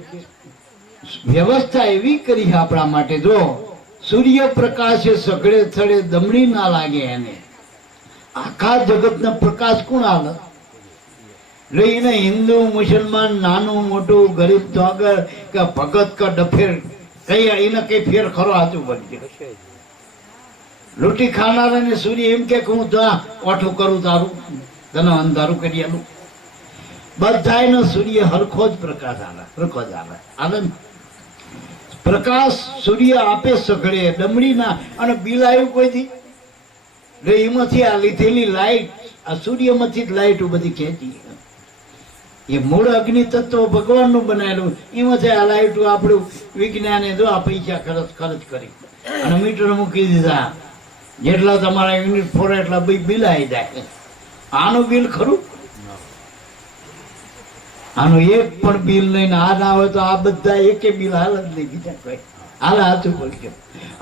વ્યવસ્થા એવી કરી આપણા માટે. જો સૂર્ય પ્રકાશે સઘળે થડે દમડી ના લાગે એને, આખા જગત ના પ્રકાશ કોણ આવે? એને હિન્દુ મુસલમાન નાનું મોટું ગરીબ તો આગળ કે ભગત કે ડફેર કઈ એને કઈ ફેર ખરો હાથું બનશે. રોટી ખાનારાને સૂર્ય એમ કે હું ઓઠું કરું તારું, તને અંધારું કરી આલું. બધાયનો સૂર્ય હરખો જ પ્રકાશ આવે, હરખો જ આવે આનંદ પ્રકાશ સૂર્ય આપે સઘળે ડમડી ના. અને બિલ આવ્યું કોઈથી એમાંથી આ લીધેલી લાઈટ, આ સૂર્યમાંથી જ લાઈટ બધી ખેંચી. એ મૂળ અગ્નિ તત્વ ભગવાનનું બનાવેલું, એમાંથી આ લાઈટ આપણું વિજ્ઞાને જો આ પૈસા ખર્ચ કરી અને મીટર મૂકી દીધા. જેટલા તમારા યુનિટ ફોરે એટલા બિલ આવી જાય. આનું બિલ ખરું? આનું એક પણ બિલ નહીં. આ ના હોય તો આ બધા એકે બિલ હાલ જ નહીં, બીજા કોઈ હાલ હાથું બોલજો.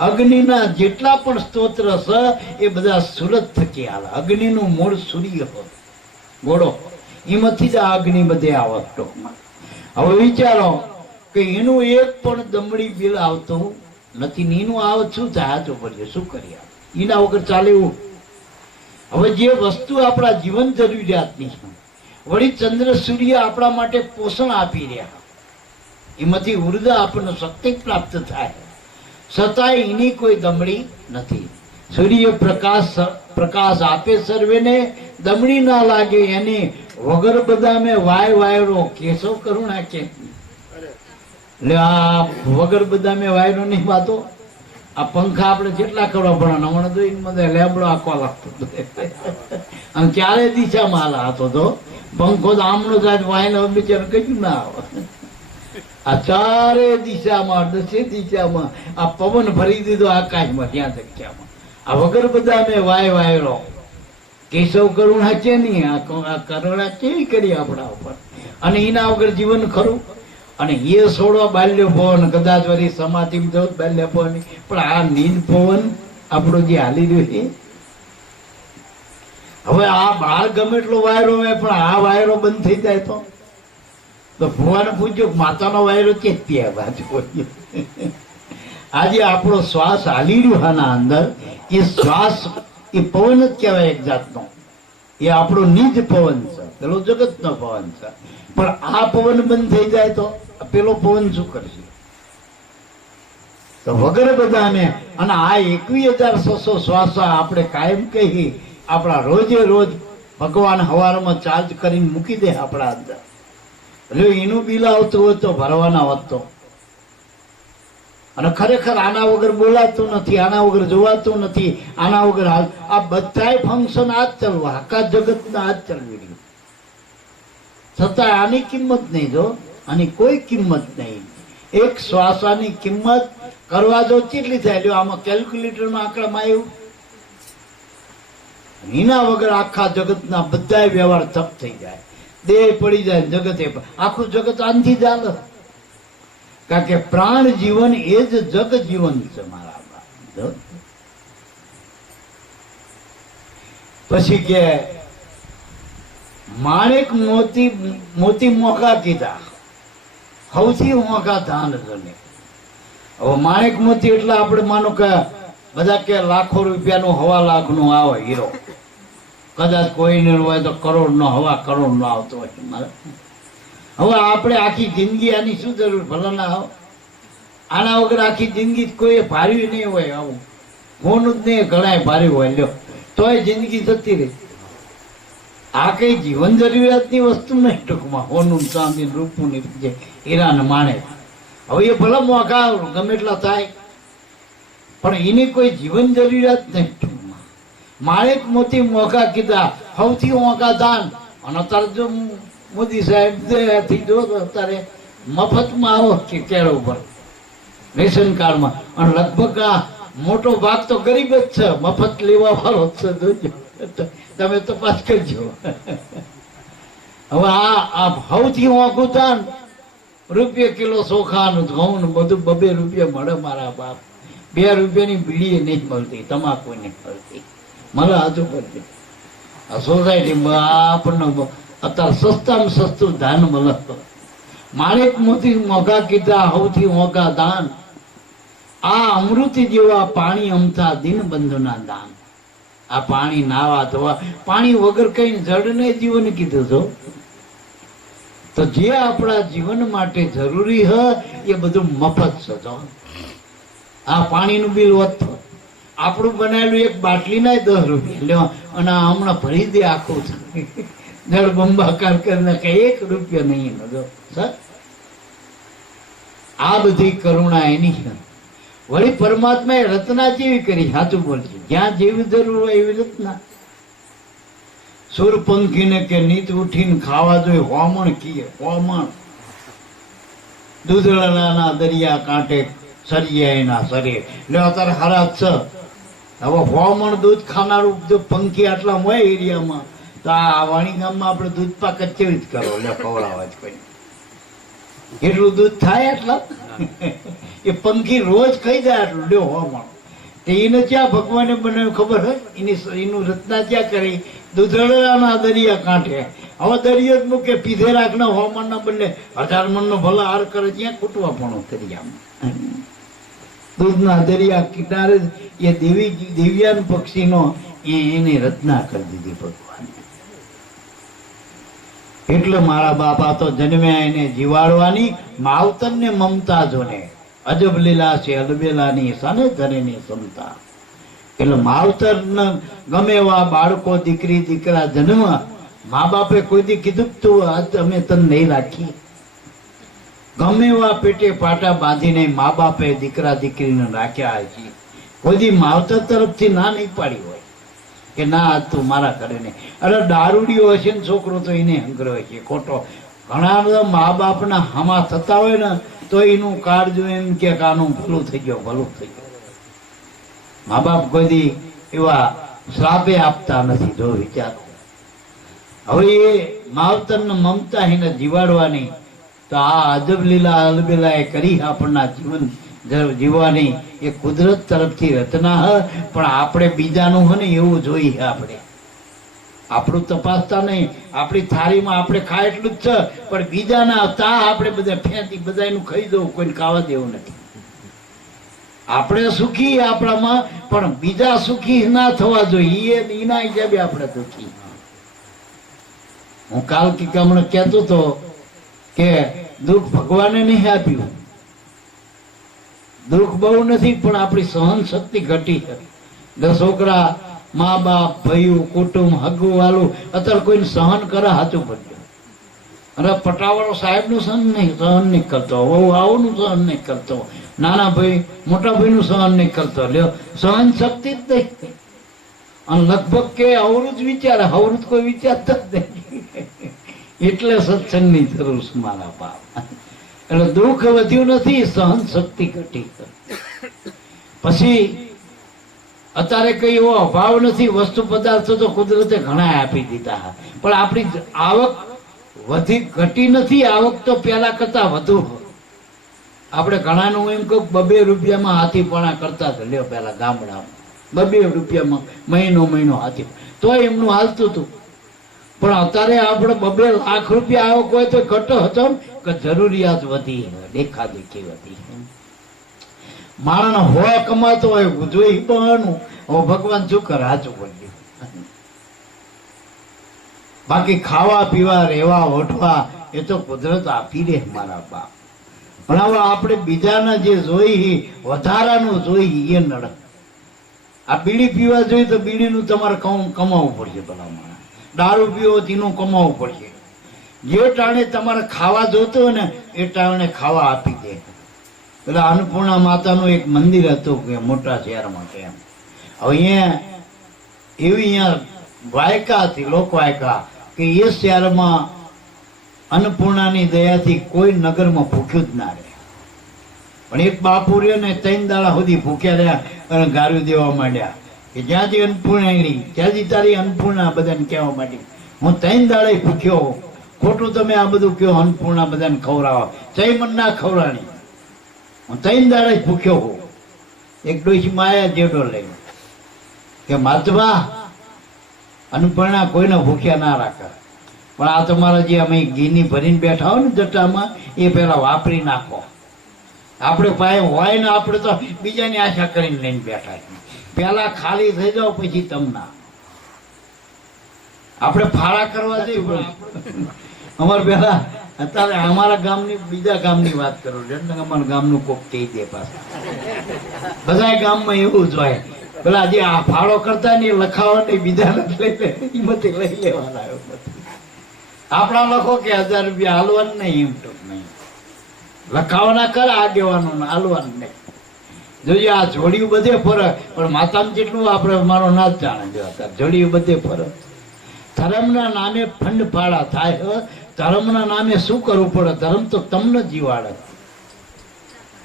અગ્નિના જેટલા પણ સ્તોત્ર છે એ બધા સુરત થકી હાલ. અગ્નિનું મૂળ સૂર્ય હોય ગોળો, એમાંથી જ આ અગ્નિ બધે આવતો. હવે વિચારો કે એનું એક પણ દમડી બિલ આવતું નથી. એનું આવે શું થાય? હાથું બોલજો, શું કરીએ? એના વગર ચાલે એવું? હવે જે વસ્તુ આપણા જીવન જરૂરિયાતની છે, વળી ચંદ્ર સૂર્ય આપણા માટે પોષણ આપી રહ્યા, એમાંથી ઉર્જા આપણને શક્તિ પ્રાપ્ત થાય, છતાંય એની કોઈ દમડી નથી. સૂર્ય પ્રકાશ આપે સર્વેને, દમડી ના લાગે એને. વગર બદામે વાયરો કેશવ કરુણા કે. એટલે આ વગર બદામે વાયરો ની વાતો. આ પંખા આપણે જેટલા કરવા પણ હમણાં તો એમાં લેબડો આખો લાગતો અને ક્યારે દિશામાં હાલ હતો તો પંખો તો આમનો જાય વાયનો બિચાર કયું ના આવે. આ ચારે દિશામાં 10 દિશામાં આ પવન ભરી દીધો આકાશમાં, ત્યાં જગ્યામાં. આ વગર બધા મેં વાયરો કેશવ કરુણા છે નહીં. આ કરુણા કેવી કરી આપણા ઉપર, અને એના વગર જીવન ખરું? અને એ છોડો બાલ્ય પવન, કદાચ વળી સમાધિ જવું બાલ્ય પવન, પણ આ નીંદ પવન આપણો જે હાલી રહ્યો છે. હવે આ બહાર ગમે એટલો વાયરો હોય, પણ આ વાયરો બંધ થઈ જાય તો ભગવાને પૂછ્યું માતાનો વાયરો કે બાજુ. આજે આપણો શ્વાસ હાલી રહ્યો આના અંદર, એ શ્વાસ એ પવન જ કહેવાય એક જાતનો. એ આપણો નિજ પવન છે, પેલો જગતનો પવન છે. પણ આ પવન બંધ થઈ જાય તો પેલો પવન શું કરશે? તો વગર બધાને. અને આ 21,600 શ્વાસ આપણે કાયમ કહી આપણા રોજે રોજ ભગવાન હવારમાં ચાર્જ કરીને મૂકી દે આપણા અંદર. એટલે એનું બિલ આવતું હોય તો ભરવાના હોત તો. અને ખરેખર આના વગર બોલાતું નથી, આના વગર જોવાતું નથી, આના વગર આ બધાય ફંક્શન આ જ ચાલવા, આખા જગતના આ જ ચાલવી રહ્યું. છતાં આની કિંમત નહીં. જો આની કોઈ કિંમત નહીં. એક શ્વાસાની કિંમત કરવા જો કેટલી થાય? જો આમાં કેલ્ક્યુલેટરમાં આંકડામાં આવ્યું એના વગર આખા જગતના બધા વ્યવહાર ઠપ થઈ જાય, દેહ પડી જાય, જગતે આખું જગત આનથી ચાલે. કારણ કે પ્રાણ જીવન એ જ જગ જીવન છે મારા બાપ. પછી કે માણેક મોતી મોતી મોકા કીધા, સૌથી મોકા ધાન જને. હવે માણેક મોતી એટલે આપણે માનો કે બધા કે લાખો રૂપિયાનું 1.5 લાખનું આવે હીરો, કદાચ કોઈને હોય તો કરોડ નો 1.5 કરોડ નો આવતો હોય મારે. હવે આપણે આખી જિંદગી આની શું જરૂર, ભલે ના આવો આના વગર આખી જિંદગી કોઈ ભાર્યું નહીં હોય. આવું હોનું જ નહીં, ઘણા ભાર્યું હોય લ્યો તોય જિંદગી જતી રહી. આ કઈ જીવન જરૂરિયાતની વસ્તુ નહીં ટૂંકમાં, હોનું ચાંદી રૂપું ની હીરા ને માણે. હવે એ ભલે મોંઘા ગમે એટલા થાય પણ એની કોઈ જીવન જરૂરિયાત નહીં ટૂંકમાં. માણેક મોતી મોંઘા કીધા, સૌથી મોંઘા દાન. અને અત્યારે જો મોદી સાહેબ થી જો અત્યારે મફતમાં આવો કે કેળો ઉપર રેશન કાર્ડમાં, અને લગભગ આ મોટો ભાગ તો ગરીબ જ છે, મફત લેવા વાળો છે. જોજો તમે તપાસ કરજો. હવે આ સૌથી મોંઘું દાન, રૂપિયા કિલો ચોખાનું ઘઉં બધું 2 રૂપિયા મળે મારા બાપ. 2 રૂપિયાની બીડી નહીં મળતી, તમાકુ નહીં મળતી. મળે હજુ પડતી આ સોસાયટીમાં આપણને અત્યારે સસ્તામાં સસ્તું ધાન મળે. માણેક મોતી મોંઘા કીધા, સૌથી મોંઘા દાન. આ અમૃત જેવા પાણી અમથા દીનબંધુના દાન. આ પાણી નાવા ધોવા, પાણી વગર કઈ જડ નહીં જીવન કીધું છો. તો જે આપણા જીવન માટે જરૂરી હ એ બધું મફત છે. તો આ પાણીનું બિલ વધતું, આપણું બનાવેલું એક બાટલી ના 10 રૂપિયા લેવા, અને હમણાં ભરી દે આખું જળ બંબાકાર કરીને કઈ 1 રૂપિયા નહીં. સર આ બધી કરુણા એની છે. વળી પરમાત્માએ રચના જેવી કરી, સાચું બોલજો, જ્યાં જેવી જરૂર હોય એવી રચના. સુરપંખીને કે નીત ઉઠીને ખાવા જોઈએ હોમણ કીએ, હોમણ. દૂધળાના દરિયા કાંઠે સરિયાના સરે એટલે અત્યારે હારા છ. હવે હોમણ દૂધ ખાનારું જો પંખી આટલા હોય એરિયામાં, તો આ વાણી ગામમાં આપણે દૂધ પાક જ કેવી જ કરો, લે ખવડાવવા જ કોઈ એટલું દૂધ થાય એટલા. એ પંખી રોજ ખાઈ જાય આટલું લ્યો હોમણ. તે એને ક્યાં ભગવાને બનાવ્યું ખબર હોય? એનું રચના ક્યાં કરી? દૂધળાના દરિયા કાંઠે. હવે દરિયો જ મૂકે, પીધે રાખના હોમણના બદલે 1000 મણનો ભલા હાર કરે, ત્યાં ખૂટવા પણ દરિયામાં. દૂધના દરિયા કિનારે એ દિવ્યાન પક્ષીનો એની રચના કરી દીધી ભગવાન. એટલે મારા બાપા તો જન્મ્યા એને જીવાડવાની, માવતર ને મમતા જોને. અજબ લીલા છે અલબેલાની, સને ધરેની ક્ષમતા. એટલે માવતર ગમે એવા બાળકો દીકરી દીકરા જન્મ, મા બાપે કોઈ દી કીધું તું આજ અમે તને નહીં રાખી? ગમે એવા પેટે પાટા બાંધીને મા બાપે દીકરા દીકરીને રાખ્યા છે. કોઈ દી માવતર તરફથી ના નહીં પાડી હોય કે ના આજ તું મારા ઘરે નહીં. અરે દારૂડિયો હશે ને છોકરો તો એને હંગરો છે ખોટો. ઘણા બધા મા બાપના હામા થતા હોય ને તો એનું કાળજો એમ કે આનું ભલું થઈ ગયો, ભલું થઈ ગયું. મા બાપ કોઈ દી એવા શ્રાપે આપતા નથી, જો વિચારો. હવે એ માવતરને મમતા એને જીવાડવાની, તો આ અજબ લીલા અલબેલા કરી આપણના જીવન જીવવાની એ કુદરત તરફથી રચના હ. પણ આપણે બીજાનું હોય ને એવું જોઈએ. આપણે આપણું તપાસતા નહીં. આપણી થાળીમાં આપણે ખાય એટલું જ છે, પણ બીજાના તા આપણે બધા ફેંકી બધાનું ખાઈ દઉં, કોઈને ખાવા દેવું નથી. આપણે સુખી આપણામાં, પણ બીજા સુખી ના થવા જોઈએ, એના હિસાબે આપણે સુખી. હું કાલ કે હમણાં કહેતો હતો કે દુઃખ ભગવાને નહીં આપ્યું. દુઃખ બહુ નથી, પણ આપણી સહન શક્તિ ઘટી છે. છોકરા, મા બાપ, ભાઈઓ, કુટુંબ, હગું વાલું અત્યારે કોઈને સહન કરે સાચું પડ્યું. અને પટાવાળો સાહેબ નું સહન નહીં કરતો, વહુ આવું સહન નહીં કરતો, નાના ભાઈ મોટા ભાઈ નું સહન નહીં કરતો. લ્યો સહન શક્તિ જ નહીં. અને લગભગ કે અવરું જ વિચારે, અવરું કોઈ વિચારતા જ નહીં. એટલે સત્સંગની જરૂર છે મારા બાપ. એટલે દુઃખ વધ્યું નથી, સહન શક્તિ ઘટી. પછી અત્યારે કઈ એવો અભાવ નથી, વસ્તુ પદાર્થો તો કુદરતે ઘણા આપી દીધા, પણ આપણી આવક વધી ઘટી નથી, આવક તો પેલા કરતા વધુ. આપણે ઘણાનું એમ કહું 2 રૂપિયામાં હાથીપણા કરતા હતા, લ્યો પેલા ગામડામાં 2 રૂપિયામાં મહિનો હાથી, તો એમનું હાલતું હતું. પણ અત્યારે આપણે 2 લાખ રૂપિયા આવક હોય તો ઘટો હતો કે જરૂરિયાત વધી, દેખાદેખી વધી. માણસ હોય કમાતો હોય જોઈ બહાનું, હવે ભગવાન શું કરે, સાચું બોલ્યું. બાકી ખાવા પીવા રહેવા ઓઠવા એ તો કુદરત આપી દે મારા બાપ. પણ હવે આપણે બીજાના જે જોઈ વધારાનું જોઈ એ નડે. આ બીડી પીવા જોઈએ તો બીડીનું તમારે કમાવું પડશે, ભલા માણસ. દારૂ પીવો તેનું કમાવું પડશે. જે ટાણે તમારે ખાવા જોતું હોય ને એ ટાણે ખાવા આપી દે. એટલે અન્નપૂર્ણા માતાનું એક મંદિર હતું કે મોટા શહેરમાં કે એમ. હવે અહીંયા એવી અહીંયા વાયકા હતી, લોકવાયકા, કે એ શહેરમાં અન્નપૂર્ણાની દયાથી કોઈ નગરમાં ભૂખ્યું જ ના રહે. પણ એક બાપુ રહ્યો ને 3 દાડા સુધી ભૂખ્યા રહ્યા અને ગાળું દેવા માંડ્યા કે જ્યાંથી અન્નપૂર્ણા આવી ત્યાંથી તારી અન્નપૂર્ણા બધાને કહેવા માંડી, હું 3 દાડે ભૂખ્યો, ખોટું તમે આ બધું કહો, અન્નપૂર્ણા બધાને ખવડાવો, જય મન ના ખવડાણી, હું 3 દાડે ભૂખ્યો હોઉં. એક ડોશી માયા જેડો લઈ કે માધવા અન્નપૂર્ણા કોઈને ભૂખ્યા ના રાખે, પણ આ તમારા જે અમે ઘીની ભરીને બેઠા હોય ને જટામાં એ પેલા વાપરી નાખો. આપણે પાસે હોય ને આપણે તો બીજાની આશા કરીને લઈને બેઠા છીએ. પેલા ખાલી થઈ જાઓ પછી તમને આપણે ફાળા કરવા જઈએ. અમારે પેલા અત્યારે અમારા ગામની બીજા ગામની વાત કરું છું, અમારા ગામનું કોક કહી દે પાછા. બધા ગામમાં એવું જ હોય, પેલા જે આ ફાળો કરતા ને લખાવો ને બીજા લઈ લે, એમાંથી લઈ લેવાના. આપણા લખો કે 1000 રૂપિયા હાલવાનું નહીં, એમ તો નહીં લખાવાના કરે, આગેવાનું હાલવાનું નહીં. જોઈએ આ જોડિયું બધે ફરક, પણ માતામાં જેટલું આપણે મારો ના જ જાણે. જો જોડિયું બધે ફરક. ધર્મના નામે ફંડ ફાળા થાય, ધર્મના નામે શું કરવું પડે? ધર્મ તો તમને જીવાડે,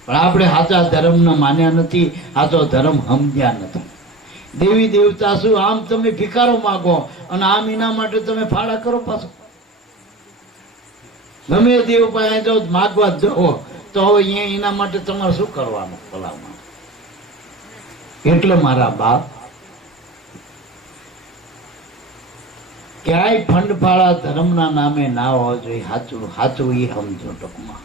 પણ આપણે સાચા ધર્મને માન્યા નથી, સાચો ધર્મ સમજ્યા નથી. દેવી દેવતા શું, આમ તમે ભિખારો માગો અને આમ એના માટે તમે ફાળા કરો. પાછો ગમે દેવ પાસે જો માગવા જવો તો હવે અહીંયા એના માટે તમારે શું કરવાનું? ભલામાં એટલે મારા બાપ ક્યાંય ફંડ ફાળા ધર્મના નામે ના હોવા જોઈએ. સાચું એ સમજો. ટૂંકમાં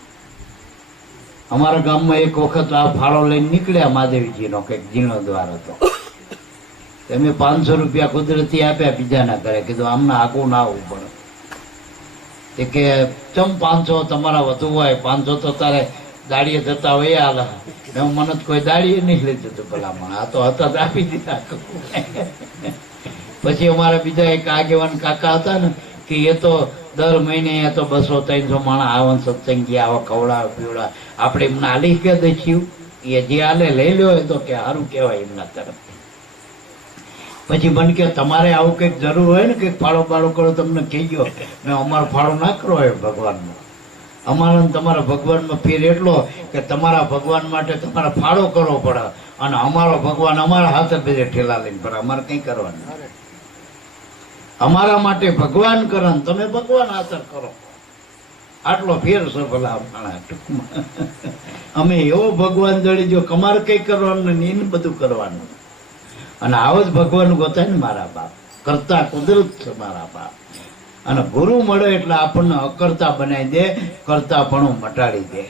અમારા ગામમાં એક વખત આ ફાળો લઈને નીકળ્યા મહાદેવજીનો કંઈક જીર્ણોદ્વાર હતો. તમે 500 રૂપિયા કુદરતી આપ્યા બીજાના ઘરે, કીધું આમના આગું ના આવવું પડે. તે કે ચમ 500 તમારા વધુ હોય, 500 તો તારે દાડીએ જતા હોય હાલ. મને જ કોઈ દાડીએ નહીં લીધું હતું ભલામણ, આ તો હતા આપી દીધા. પછી અમારા બીજા એક આગેવાન કાકા હતા ને, કે એ તો દર મહિને એ તો 200-300 માણસ આવન સત્સંગી આવા ખવડાવે પીવડા. આપણે એમને હાલી કે દઈશું, એ જે હાલે લઈ લ્યો એ તો કે સારું કહેવાય એમના તરફથી. પછી મને કે તમારે આવું કંઈક જરૂર હોય ને કંઈક ફાળો બાળો કરો, તમને કહી ગયો મેં અમારો ફાળો ના કરવો હોય ભગવાનનો. અમારા તમારા ભગવાનમાં ફેર એટલો કે તમારા ભગવાન માટે તમારે ફાળો કરવો પડે, અને અમારો ભગવાન અમારા હાથે બધે ઠેલા લઈને પડે. અમારે કંઈ કરવાનું, અમારા માટે ભગવાન કરે ને તમે ભગવાન હાથર કરો. આટલો ફેર છે ભલા માણા. ટૂંકમાં અમે એવો ભગવાન જડી જો અમારે કંઈ કરવાનું નહીં, એને બધું કરવાનું. અને આવો જ ભગવાન ગોતાય ને મારા બાપ. કરતા કુદરત છે મારા બાપ. અને ગુરુ મળે એટલે આપણને અકર્તા બનાવી દે, કરતાપણું મટાડી દે.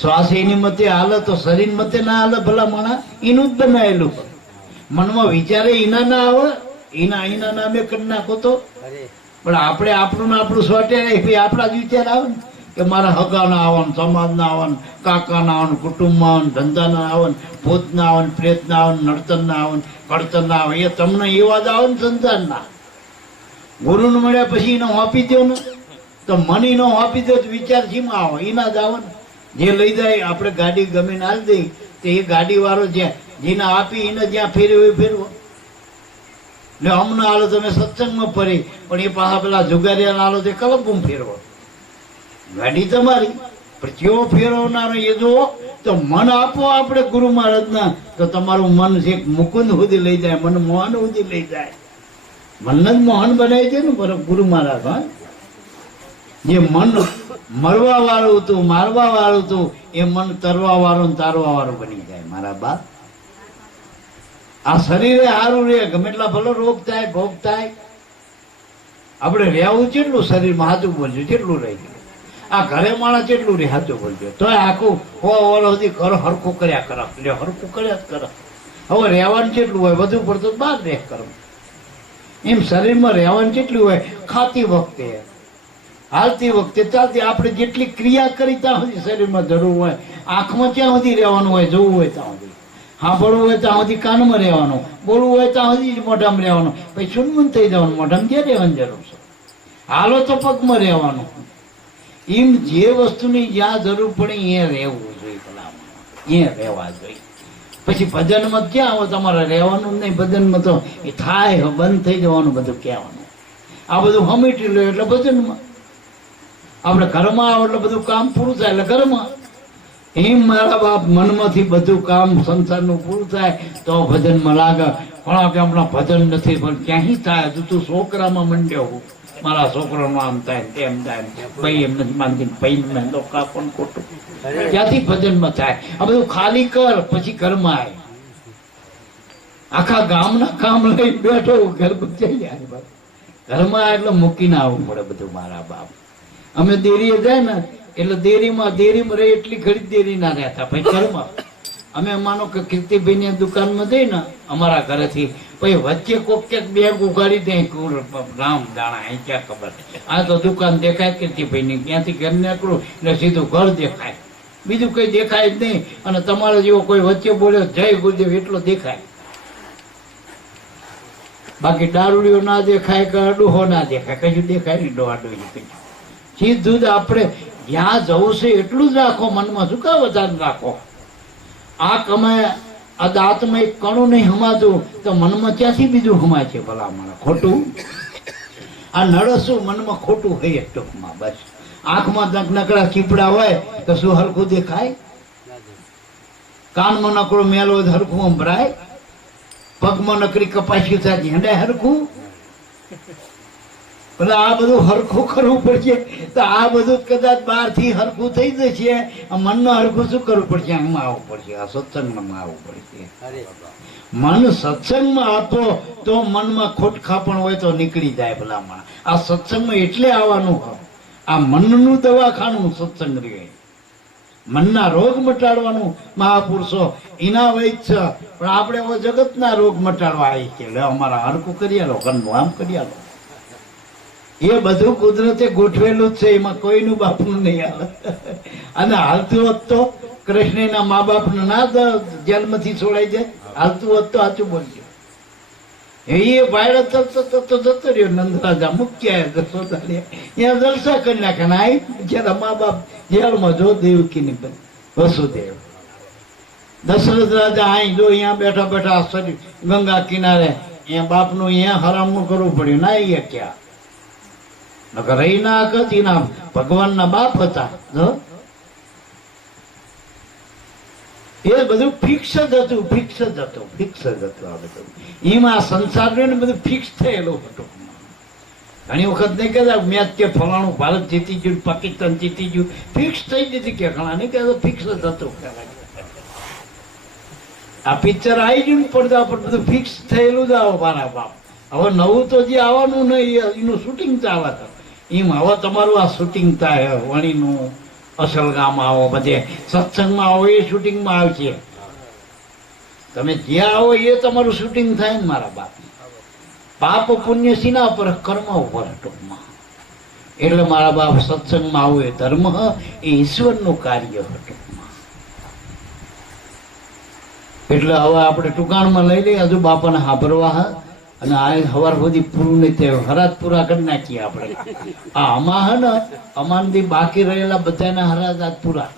શ્વાસ એની મતે હાલે તો શરીર મતે ના હાલે ભલા માણા, એનું જ બનાવેલું. મનમાં વિચારે એના ના આવે, એના નામે કરી નાખો તો. પણ આપણે આપણું સોટે આપણા જ વિચાર આવે ને કે મારા હગાના આવવાનું, સમાજના આવવાનું, કાકાના આવવાનું, કુટુંબમાં આવવાનું, ધંધાના આવવાનું, ભૂતના આવવાનું, પ્રેતના આવવાનું, નડતરના આવવાનું, કડતરના આવે. એ તમને એવા જ આવે ને સંસારના. ગુરુને મળ્યા પછી એને આપી દો ને તો મની નો આપી દો તો વિચાર શીમાં આવે? એના જ આવે ને. જે લઈ જાય આપણે ગાડી ગમે હાલ દઈ તો એ ગાડી વાળો જ્યાં જેને આપી એને જ્યાં ફેરવે ફેરવો. એટલે અમને હાલો તમે સત્સંગમાં ફરી, પણ એ પાછા પેલા જુગારિયા હાલો તે કલપું ફેરવો. ગાડી તમારી પણ કેવો ફેરવનારો એ જુઓ. તો મન આપો આપણે ગુરુ મહારાજના, તો તમારું મન છે મુકુંદ સુધી લઈ જાય, મન મોહન સુધી લઈ જાય. મન જ મોહન બનાવી દે ને બરોબર ગુરુ મહારાજ. હા, જે મન મરવા વાળું હતું, મારવા વાળું હતું, એ મન તરવા વાળું તારવા વાળું બની જાય મારા બાપ. આ શરીરે સારું રે, ગમે એટલા ભલો રોગ થાય, ભોગ થાય, આપણે રહેવું કેટલું શરીરમાં, સાચું બોલજો કેટલું રહી ગયું. આ ઘરે માણસ કેટલું રે, સાચું બોલજો, તો આખું ઓવર સુધી કરો હરખું કર્યા કરો, હરખું કર્યા જ કરો. હવે રહેવાનું કેટલું હોય, વધુ પડતું બહાર રહે કરો. એમ શરીરમાં રહેવાનું કેટલું હોય, ખાતી વખતે, હાલતી વખતે, ચાલતી, આપણે જેટલી ક્રિયા કરી ત્યાં સુધી શરીરમાં જરૂર હોય. આંખમાં ક્યાં સુધી રહેવાનું હોય, જોવું હોય ત્યાં સુધી, સાંભળવું હોય ત્યાં સુધી કાનમાં રહેવાનું, બોલવું હોય ત્યાં સુધી જ મોઢામાં રહેવાનું, પછી સુનમુન થઈ જવાનું, મોઢામાં ક્યાં રહેવાની જરૂર છે. હાલો તો પગમાં રહેવાનું. એમ જે વસ્તુની જ્યાં જરૂર પડે એ રહેવું જોઈએ, ભલામણ એ રહેવા જોઈએ. પછી ભજનમાં ક્યાં આવે તમારે રહેવાનું નહીં, ભજનમાં તો એ થાય બંધ થઈ જવાનું બધું કહેવાનું. આ બધું હમીટી લે એટલે ભજનમાં, આપણે ઘરમાં આવો એટલે બધું કામ પૂરું થાય એટલે ઘરમાં. એમ મારા બાપ મનમાંથી બધું કામ સંસારનું પૂરું થાય તો ભજનમાં લાગે. ઘણા કે હમણાં ભજન નથી, પણ ક્યાંય થાય. તું છોકરામાં મંડ્યો, મારા છોકરાનું આમ થાય તેમ થાય, ભાઈ એમ નથી માનતી, ભાઈ મહેંદો કાપણ ખોટું, ત્યાંથી ભજનમાં થાય. આ બધું ખાલી કર પછી ઘરમાં આવે. આખા ગામના કામ લઈ બેઠો ઘર બચાવી, ઘરમાં એટલે મૂકીને આવવું પડે બધું મારા બાપ. અમે દેરીએ જાય ને એટલે દેરીમાં રહી એટલી ઘડી દેરી ના રહેતા. પછી ઘરમાં અમે માનો કે કીર્તિભાઈ ની દુકાનમાં જઈ ને અમારા ઘરેથી, પછી વચ્ચે કોક ક્યાંક બેગ ઉગાડી દે, રામ દાણા અહીં ક્યાં ખબર. આ તો દુકાન દેખાય કીર્તિભાઈ ની, ત્યાંથી ઘર નીકળું એટલે સીધું ઘર દેખાય, બીજું કઈ દેખાય જ નહીં. અને તમારો જેવો કોઈ વચ્ચે બોલ્યો જય ગુરુદેવ એટલો દેખાય, બાકી દારૂડિયો ના દેખાય કે ડોહો ના દેખાય, કશું દેખાય નહીં. ડોહાડોહી કઈ સીધું જ આપણે જ્યાં જવું છે એટલું જ રાખો મનમાં, શું કા વધારે રાખો. આ કમાય આ દાંતમાં એક કણું નહીં હમાતું તો મનમાં ક્યાંથી બીજું હમાય છે ભલામણ, ખોટું. આ નળસું મનમાં ખોટું હોય ટૂંકમાં. બસ આંખમાં નકરા ચીપડા હોય તો શું હરખું દેખાય, કાનમાં નકરો મેલો હોય હરખું સંભળાય, પગમાં નકરી કપાસ્યું થાય ઝેંડા હરખું. એટલે આ બધું હરખું કરવું પડશે. તો આ બધું કદાચ બહારથી હરખું થઈ જશે, મનનું હરખું શું કરવું પડશે, આમાં આવવું પડશે, આ સત્સંગમાં આવવું પડશે. મન સત્સંગમાં આપો તો મનમાં ખોટ ખાપણ હોય તો નીકળી જાય ભલામણ. આ સત્સંગમાં એટલે આવવાનું, આ મનનું દવાખાનું સત્સંગ રહે. મનના રોગ મટાડવાનું મહાપુરુષો એના વૈદ છે, પણ આપણે જગતના રોગ મટાડવા આવી છે. એટલે અમારા હરખું કરી આલો, ઘરનું આમ કરી આલો, એ બધું કુદરતે ગોઠવેલું જ છે, એમાં કોઈનું બાપનું નહીં આવે. અને હાલતું હોત તો કૃષ્ણના મા બાપનું ના જેલમાંથી છોડાઈ જાય, હાલતું હોત તો સાચું બોલજો. એ ભાઈ તો જતો રહ્યો નંદરાજા મુખ્ય ત્યાં જલસા કરી નાખે ને આ જયારે મા બાપ જેલમાં જો દેવકીની વસુદેવ દશરથ રાજા અહીં જો અહીંયા બેઠા બેઠા શરીર ગંગા કિનારે અહીંયા બાપનું અહીંયા હરામનું કરવું પડ્યું ના. એ ક્યાં નકર રહી ના હતી ના ભગવાનના બાપ હતા. એ બધું ફિક્સ જ હતું, ફિક્સ જ હતું, ફિક્સ જ હતું. આ બધું એમાં સંસાર ને બધું ફિક્સ થયેલું હતું. ઘણી વખત નહીં કહેતા મેચ કે ફલાણું ભારત જીતી ગયું, પાકિસ્તાન જીતી ગયું, ફિક્સ થઈ જતી કે ઘણા નહીં કહેતા, ફિક્સ જ હતું. આ પિક્ચર આવી ગયું પડદા પર બધું ફિક્સ થયેલું જ આવો મારા બાપ. હવે નવું તો જે આવવાનું નહીં એનું શૂટિંગ ચાલે છે. એમ હવે તમારું આ શૂટિંગ થાય, વણીનું અસલ ગામ આવો, બધે સત્સંગમાં આવો એ શૂટિંગમાં આવશે. તમે જ્યાં આવો એ તમારું શૂટિંગ થાય ને મારા બાપ. પાપ પુણ્ય સીના પર, કર્મ ઉપર ટૂંકમાં. એટલે મારા બાપ સત્સંગમાં આવું એ ધર્મ એ ઈશ્વરનું કાર્ય ટૂંકમાં. એટલે હવે આપણે ટુકાણમાં લઈ લઈએ, હજુ બાપાને હાભરવા હા, અને આ સવાર સુધી પૂરું નહીં થયું, હરાજ પૂરા કરી નાખીએ આપણે. આ અમા હે ને અમાનથી બાકી રહેલા બધાના હરાજ આજ પૂરા.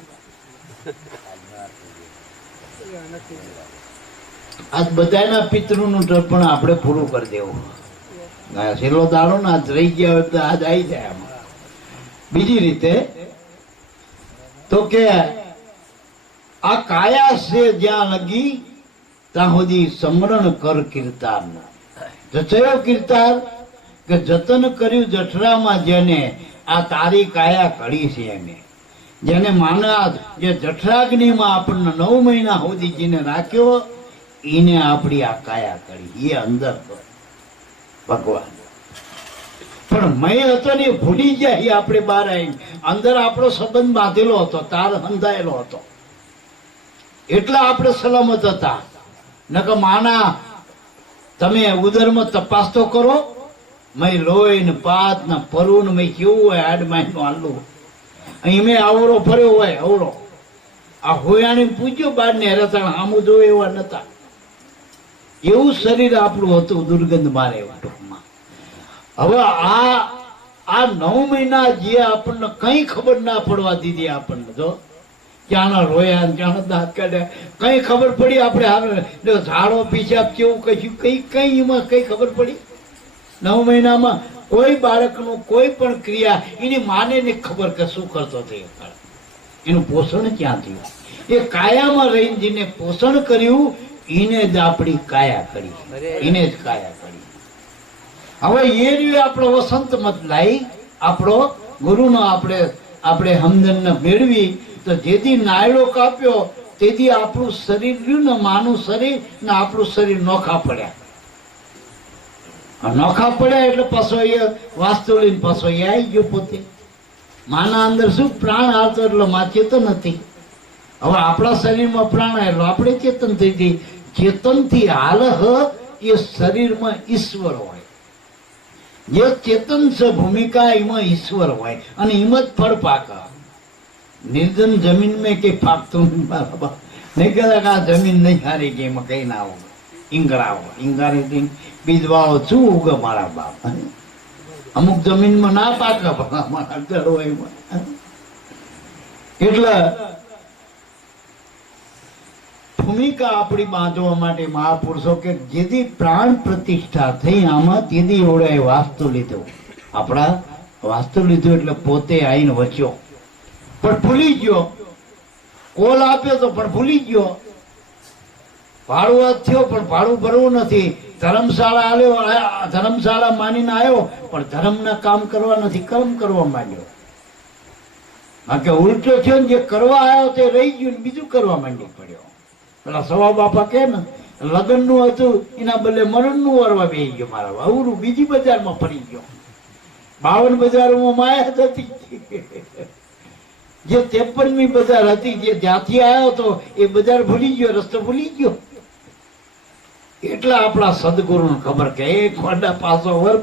આજ બધાના પિતૃનું તર્પણ આપણે પૂરું કરી દેવું. છેલ્લો દાડો ને આજ રહી ગયા હોય તો આજ આવી જાય આમાં. બીજી રીતે તો કે આ કાયા છે જ્યાં લગી ત્યાં સુધી સમરણ કર કીર્તાન. જચયો કીર્તાન કે જતન કર્યું જઠરામાં જેને આ તારી કાયા કળી છે એને. જેને માના જે જઠરાગ્નિમાં આપણને 9 મહિના સુધી જેને રાખ્યો એને આપણી આ કાયા કળી એ અંદર ભગવાન. પણ મય હતો ને ભૂલી ગયા એ આપણે બહાર આવીને. અંદર આપણો સંબંધ બાંધેલો હતો, તાર બંધાયેલો હતો, એટલા આપણે સલામત હતા. નકર માના તમે ઉદરમાં તપાસ તો કરો, મય લોહી ને પાત ને પરું ને મય કેવું હોય હાડમાઈ નું હાલું. અહીં મેં આવરો ફર્યો હોય અવરો. આ હોયાણી પૂછ્યો બાર ને હેરાતાણ આમું જોવે એવા નતા. એવું શરીર આપણું હતું, દુર્ગંધ મારે એવું ટૂંકમાં. હવે આ 9 મહિના જે આપણને કઈ ખબર ના પડવા દીધી આપણને. જો ક્યાંના રોયા ક્યાં દાંત કાઢ્યા કઈ ખબર પડી આપણે હાલ ઝાડો પીછાપ કેવું કશું કઈ એમાં કઈ ખબર પડી? 9 મહિનામાં કોઈ બાળકનું કોઈ પણ ક્રિયા એની માને ને ખબર કે શું કરતો હતો, એનું પોષણ ક્યાં થયું. એ કાયામાં રહીને જેને પોષણ કર્યું એને જ આપણી કાયા કરી, એને જ કાયા કરી. હવે એ રીતે આપણો વસંત મત લાવી આપણો ગુરુનો આપણે હમદન મેળવી તો જેથી નાયડો કાપ્યો તેથી આપણું શરીર રહ્યું ને માનું શરીર ને આપણું શરીર નોખા પડ્યા. નોખા પડ્યા એટલે પાછો એ વાસ્તુ લઈને પાછો એ આવી ગયો પોતે. માના અંદર શું પ્રાણ આવતો એટલે માં ચેતન હતી. હવે આપણા શરીરમાં પ્રાણ આવેલો આપણે ચેતન થઈ ગઈ. ચેતનથી હાલ એ શરીરમાં ઈશ્વર હોય. જે ચેતન છે ભૂમિકા એમાં ઈશ્વર હોય અને એમ જ ફળ પાકા. નિર્જન જમીન મેં કઈ પાકતું નહીં કદાચ આ જમીન નહીં હારી ગઈ એમાં કઈ ના હોય. ઈંગળાઓ ઈંગારી બીજ વાવો શું ઉગે મારા બાપ. અમુક જમીનમાં ના પાકે એટલે ભૂમિકા આપણી બાંધવા માટે મહાપુરુષો કે જેથી પ્રાણ પ્રતિષ્ઠા થઈ આમાં તેથી ઓળે વાસ્તુ લીધો. આપણા વાસ્તુ લીધું એટલે પોતે આવીને વચ્યો પણ ભૂલી ગયો. કોલ આપ્યો તો પણ ભૂલી ગયો. ભાડું થયો પણ ભાડું ભરવું નથી. ધર્મશાળા આવ્યો, ધર્મશાળા માનીને આવ્યો પણ ધર્મના કામ કરવા નથી, કર્મ કરવા માંડ્યો. બાકી ઉલટો થયો ને જે કરવા આવ્યો તે રહી ગયું ને બીજું કરવા માંડી પડ્યો. પેલા સવા બાપા કે ને લગ્ન નું હતું એના બદલે મરણ નું વરવા બેસી ગયો. મારા અવરું બીજી બજારમાં ફરી ગયો. 52 બજારોમાં માયા જ હતી. જે 53મી બજાર હતી જે જ્યાંથી આવ્યો હતો એ બજાર ભૂલી ગયો, રસ્તો ભૂલી ગયો. એટલા આપણા સદગુરુને ખબર કે એ ખોડા પાછો વર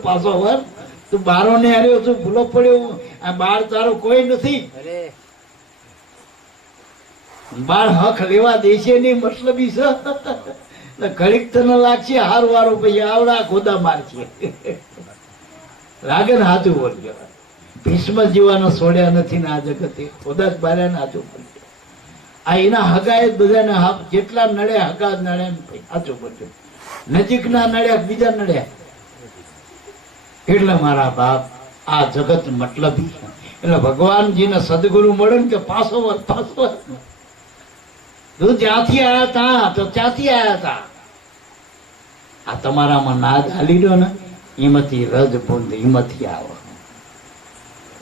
તું બારો ને હાર્યો તું ભૂલો પડ્યો. આ બાર તારો કોઈ નથી. બાર હક લેવા દેશે નહીં મતલબી છે. ઘડીક તને લાગશે હારું વારું પછી આવડા ખોદા મારશે. લાગે ને હાથું બોલજો. ભીષ્મ જીવાનો છોડ્યા નથી ને આ જગતે ખોદા જ બાર્યા ને હાથું બોલજો. આ એના હગાએ બધાને જેટલા નડ્યા હગા જ નડ્યા હાથું બોલજો. નજીક ના નડ્યા બીજા નડ્યા. એટલે મારા બાપ આ જગત મતલબી. એટલે ભગવાનજીને સદગુરુ મળે ને કે પાછો તું જ્યાંથી આવ્યા તા તો ત્યાંથી આવ્યા તા. આ તમારામાં નાદ હાલી રહ્યો ને એમાંથી રજ બુંદ એમાંથી આવો.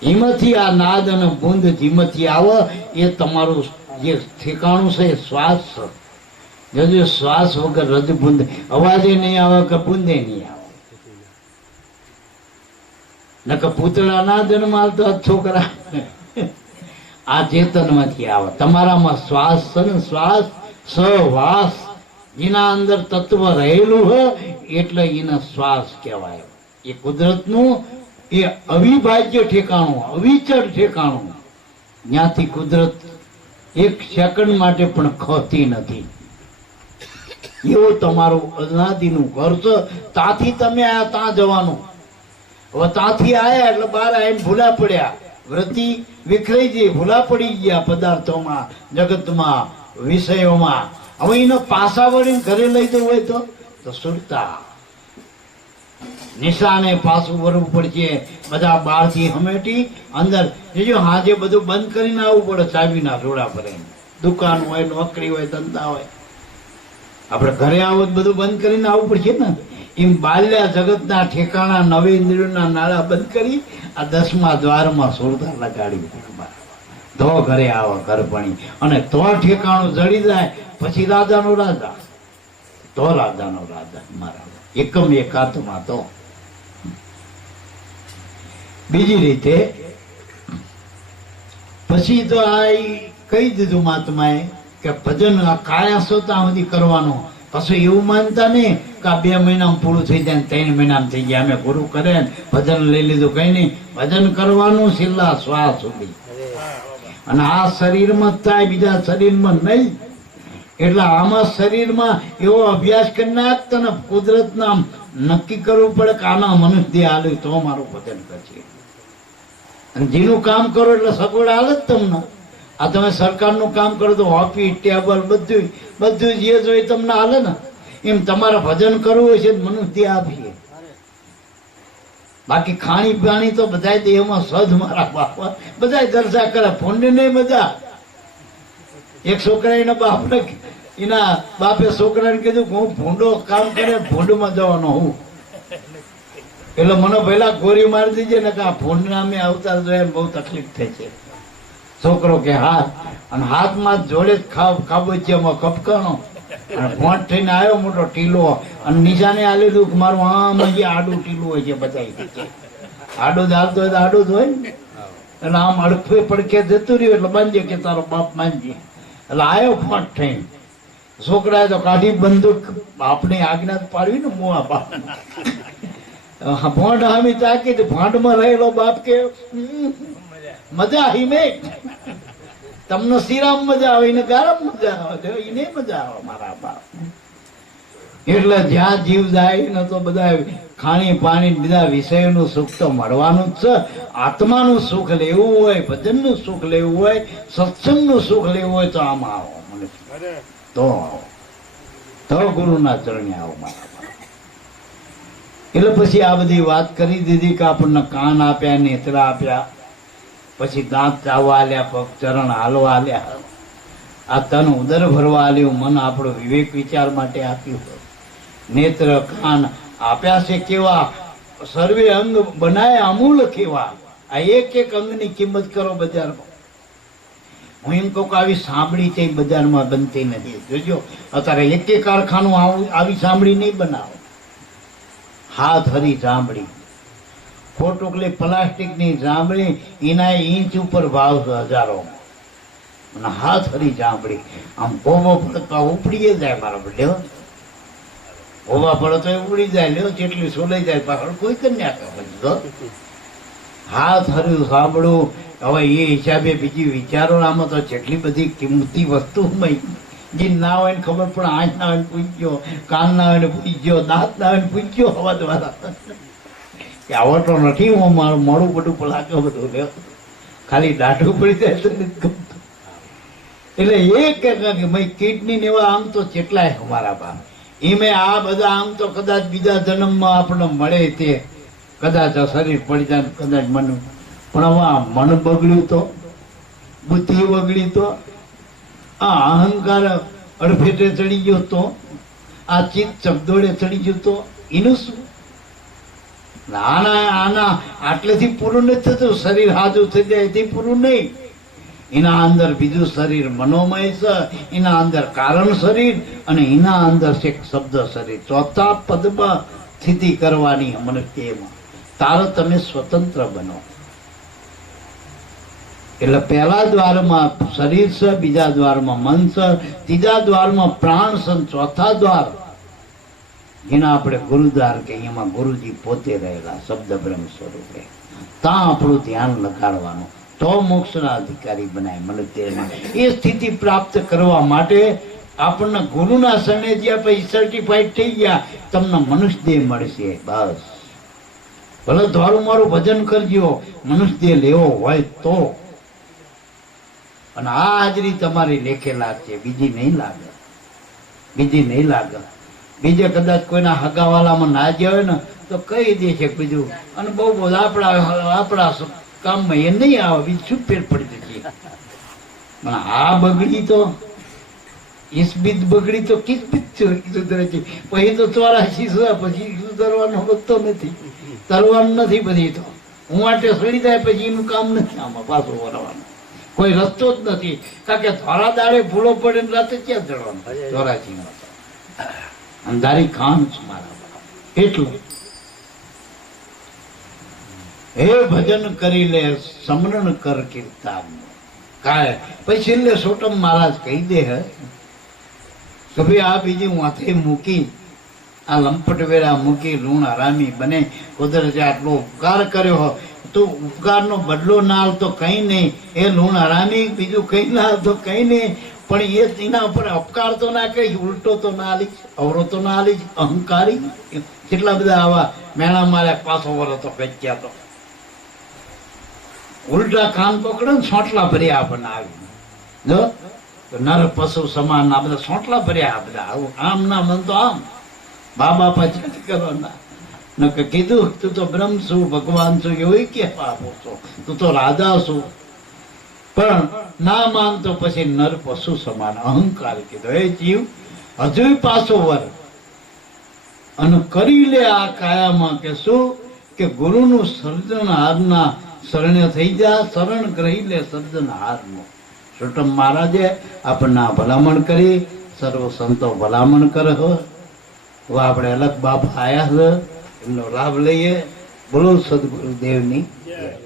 એમાંથી આ નાદ અને બુંદ જેમાંથી આવો એ તમારું જે ઠેકાણું છે એ શ્વાસ છે. જો શ્વાસ વગર રજ બુંદ અવાજે નહીં આવે કે બુંદે નહીં આવે. નકર પૂતળા ના જન્મ આવતો છોકરા. આ ચેતન માંથી આવે. તમારામાં શ્વાસ છે ને શ્વાસ સવાસ જેના અંદર તત્વ રહેલું હોય એટલે એને શ્વાસ કહેવાય. એ કુદરતનું એ અવિભાજ્ય ઠેકાણું, અવિચળ ઠેકાણું. ત્યાંથી કુદરત એક સેકન્ડ માટે પણ ખોતી નથી. એવું તમારું અનાદિનું ઘર છે. ત્યાંથી તમે આયા ત્યાં જવાનું. હવે ત્યાંથી આયા એટલે બહાર આવીને ભૂલા પડ્યા. વૃત્તિ વિખરાઈ ગઈ, ભૂલા પડી ગયા પદાર્થોમાં, જગતમાં, વિષયોમાં. હવે એનો પાસા વળીને ઘરે લઈ જવું હોય તો સુરતા નિશાને પાછું વરવું પડશે. બધા બહારથી હમેટી અંદર જો હાજે બધું બંધ કરીને આવવું પડે ચાવીના જોડા ભરે. દુકાન હોય, નોકરી હોય, ધંધા હોય. આપણે ઘરે આવો તો બધું બંધ કરીને આવવું પડશે ને. એમ બાલ્યા જગતના ઠેકાણા નવે ઇન્દ્રિયોના નાળા બંધ કરી આ 10મા દ્વારમાં સુરતા લગાડી. તો ઘરે આવો ઘર ભણી અને તો ઠેકાણું જડી જાય પછી રાજાનો રાજા, તો રાજાનો રાજા મારા એકમ એકાત્મા. તો બીજી રીતે પછી તો આ કહી દીધું મહાત્માએ કે ભજન આ કાયા સોતા સુધી કરવાનું. પછી એવું માનતા નહીં કે આ 2 મહિનામાં પૂરું થઈ જાય, 3 મહિનામાં થઈ જાય. અમે ગુરુ કરે ને ભજન લઈ લીધું, કઈ નહીં. ભજન કરવાનું છેલ્લા શ્વાસ સુધી. અને આ શરીરમાં થાય, બીજા શરીરમાં નહીં. એટલે આમાં શરીરમાં એવો અભ્યાસ કરી નાખતો ને કુદરતના નક્કી કરવું પડે કે આના મનુષ્ય દેહ હાલે તો મારું ભજન કરશે. અને જેનું કામ કરો એટલે સગવડ હાલે જ તમને. આ તમે સરકારનું કામ કરો તો ઓફિસ, ટેબલ બધું જે જોઈએ તમને હાલે ને. એમ તમારે ભજન કરવું હોય છે મનુષ્ય દેહ આપીએ. બાકી ખાણી પાણી તો બધા દેહમાં સદ મારા બાપા બધા દર્શા કરે. ફોન નહીં મજા. એક છોકરા એના બાપે છોકરાને કીધું હું ભૂંડો કામ કરે, ભૂંડમાં જવાનો હું. એટલે મને પહેલા ગોરી મારી દીજે ને કે આ ભૂંડ નામે અવતાર જોઈએ બહુ તકલીફ થઈ છે. છોકરો કે હાથ, અને હાથમાં જોડે જ ખાબોચિયામાં કપકાણો અને ભોંટ થઈને આવ્યો મોટો ટીલો અને નિશાને આ લીધું કે મારું આમ હજી આડું ટીલું હોય છે. બધા આડું ચાલતો હોય તો આડું જ હોય ને. એટલે આમ અડફે પડકે જતું રહ્યું એટલે બાંધીએ કે તારો બાપ માનજે. એટલે આવ્યો ભોંટ થઈને. છોકરાએ તો કાઢી બંદૂક આપણી આજ્ઞા પાડવી ને મોવા બાપ. ભોંડ હામી તાકી ભાંડમાં રહેલો બાપ કે મજા હિમે તમને શ્રીરામ મજા આવે ને ગારમ મજા આવે એને મજા આવે મારા બાપ. એટલે જ્યાં જીવ જાય ને તો બધા ખાણી પાણી બધા વિષયોનું સુખ તો મળવાનું જ છે. આત્માનું સુખ લેવું હોય, ભજનનું સુખ લેવું હોય, સત્સંગનું સુખ લેવું હોય તો આમાં આવો મને તો ગુરુના ચરણે આવો મારા બાપ. એટલે પછી આ બધી વાત કરી દીધી કે આપણને કાન આપ્યા, નેત્ર આપ્યા, પછી દાંત ચાવવા આલ્યા, પગ ચરણ હાલવા આલ્યા, આ તન ઉદર ભરવા આલ્યું, મન આપણો વિવેક વિચાર માટે આપ્યું, નેત્ર કાન આપ્યા છે કેવા, સર્વે અંગ બનાય અમૂલ કેવા. આ એક એક અંગની કિંમત કરો બજારમાં. હું એમ કહું કે આવી સાંભળી તે બજારમાં બનતી નથી. જોજો અત્યારે એક કારખાનું આવી સાંભળી નહીં બનાવો. હાથ હરી સાંભળી ખોટું કે પ્લાસ્ટિકની સાંભળી એના ઇંચ ઉપર ભાવ છે હજારો. અને હાથ હરી સાંભળી આમ કોવો પડતો ઉપડી જાય મારા લ્યો. હોવા પડે તો ઉડી જાય લ્યો, જેટલી સોલાઈ જાય પાછળ કોઈ કરી નાખે. હાથ હર્યું સાંભળું. હવે એ હિસાબે બીજી વિચારો આમાં તો જેટલી બધી કિંમતી વસ્તુ જે ના હોય ને ખબર પણ આંખ ના હોય ને પૂછ્યો, કાન ના હોય ને પૂછ્યો, દાંત ના હોય ને પૂછ્યો, અવાજ વાળા આવડતો નથી. હું મારું મોડું બધું પલાક્યો બધું લ્યો, ખાલી દાઢું પડી જાય તો નથી ગમતું. એટલે એ કે ભાઈ કિડની ને એવા આમ તો કેટલાય અમારા બાપ. એમે આ બધા આમ તો કદાચ બીજા જન્મમાં આપણને મળે તે કદાચ શરીર પડી જાય, કદાચ મન. પણ હવે આ મન બગડ્યું તો, બુદ્ધિ બગડી તો, આ અહંકાર અડફેટે ચડી ગયો તો, આ ચિત્ત ચકદોડે ચડી ગયું તો એનું શું? આના આટલેથી પૂરું નથી થતું. શરીર હાજુ થઈ જાય એથી પૂરું નહીં. એના અંદર બીજું શરીર મનોમય છે, એના અંદર કારણ શરીર અને એના અંદર છે શબ્દ શરીર. ચોથા પદમાં સ્થિતિ કરવાની મનુષ્યમાં. તારો તમે સ્વતંત્ર બનો. એટલે પહેલા દ્વારમાં શરીર છે, બીજા દ્વારમાં મન છે, ત્રીજા દ્વારમાં પ્રાણ છે, ચોથા દ્વાર જેના આપણે ગુરુદ્વાર કે એમાં ગુરુજી પોતે રહેલા શબ્દ બ્રહ્મ સ્વરૂપે. ત્યાં આપણું ધ્યાન લગાડવાનું તો મોક્ષના અધિકારી બનાય મનુષ્યમાં. એ સ્થિતિ પ્રાપ્ત કરવા માટે આપણને ગુરુના શરણે જ્યાં પછી સર્ટિફાઈડ થઈ ગયા, તમને મનુષ્ય દેહ મળશે. બસ ભલે તમારું મારું ભજન કરજો, મનુષ્ય દેહ લેવો હોય તો. અને આ હાજરી તમારી લેખે લાગશે, બીજી નહીં લાગે, બીજી નહીં લાગે. બીજે કદાચ કોઈના હગાવાલામાં ના જ હોય ને તો કહી દે છે બીજું, અને બહુ આપણા કામમાં એ નહીં આવે, બીજું શું ફેર પડી જશે. પણ આ બગડી તો इस बीत बगड़ी तो किस बीत सुधरे છે પછી તો 84 પછી સુધરવાનો વખતો નથી, તરવાનું નથી. બધી તો હું આટે સડી જાય પછી એનું કામ નથી આમાં પાછું વરવાનું કોઈ રસ્તો જ નથી. કારણ કે ધોરા દાડે ભૂલો પડે ને રાતે ક્યાં ચડવાનું? 84 અંધારી ખાન છે મારા બાપ. એટલું હે ભજન કરી લે સમરણ કર કીર્તન કાય. પછી છેલ્લે સોટમ મહારાજ કહી દે હે કે ભાઈ આ બીજી માથે મૂકી, આ લંપટ વેરા મૂકી ઋણ હરામી બને. કુદરતે આટલો ઉપકાર કર્યો તો ઉપકારનો બદલો ના આવતો કઈ નહીં. એ ઋણ હરામી બીજું કઈ ના આવતો કઈ નહીં. પણ એ એના ઉપર અપકાર તો ના કરી, ઉલટો તો ના આલી, અવરો તો ના આલી. અહંકારી કેટલા બધા આવા મેણા માર્યા, પાછો વરો તો કઈ ગયા તો ઉલટા કાન પકડે ને સોટલા ભર્યા આપણને આવી જો નર પશુ સમાન આ બધા સોટલા ભર્યા. આ બધા આવું આમ ના મન તો આમ બા બાપા જ કરવાના ન કે કીધું તું તો બ્રહ્મ છું ભગવાન છું એવું કે આપો છો, તું તો રાજા છું. પણ ના માનતો પછી નર પશુ સમાન અહંકાર કીધો. એ જીવ હજુ પાછો વર અને કરી લે આ કાયામાં કે શું કે ગુરુનું સર્જનહારના શરણે થઈ જા, શરણ ગ્રહી લે સર્જનહારનું. સોટમ મહારાજે આપણને ભલામણ કરી, સર્વ સંતો ભલામણ કરે હો. આપણે અલગ બાપ આયા છે, એમનો લાભ લઈએ. બોલો સદગુરુદેવની જય.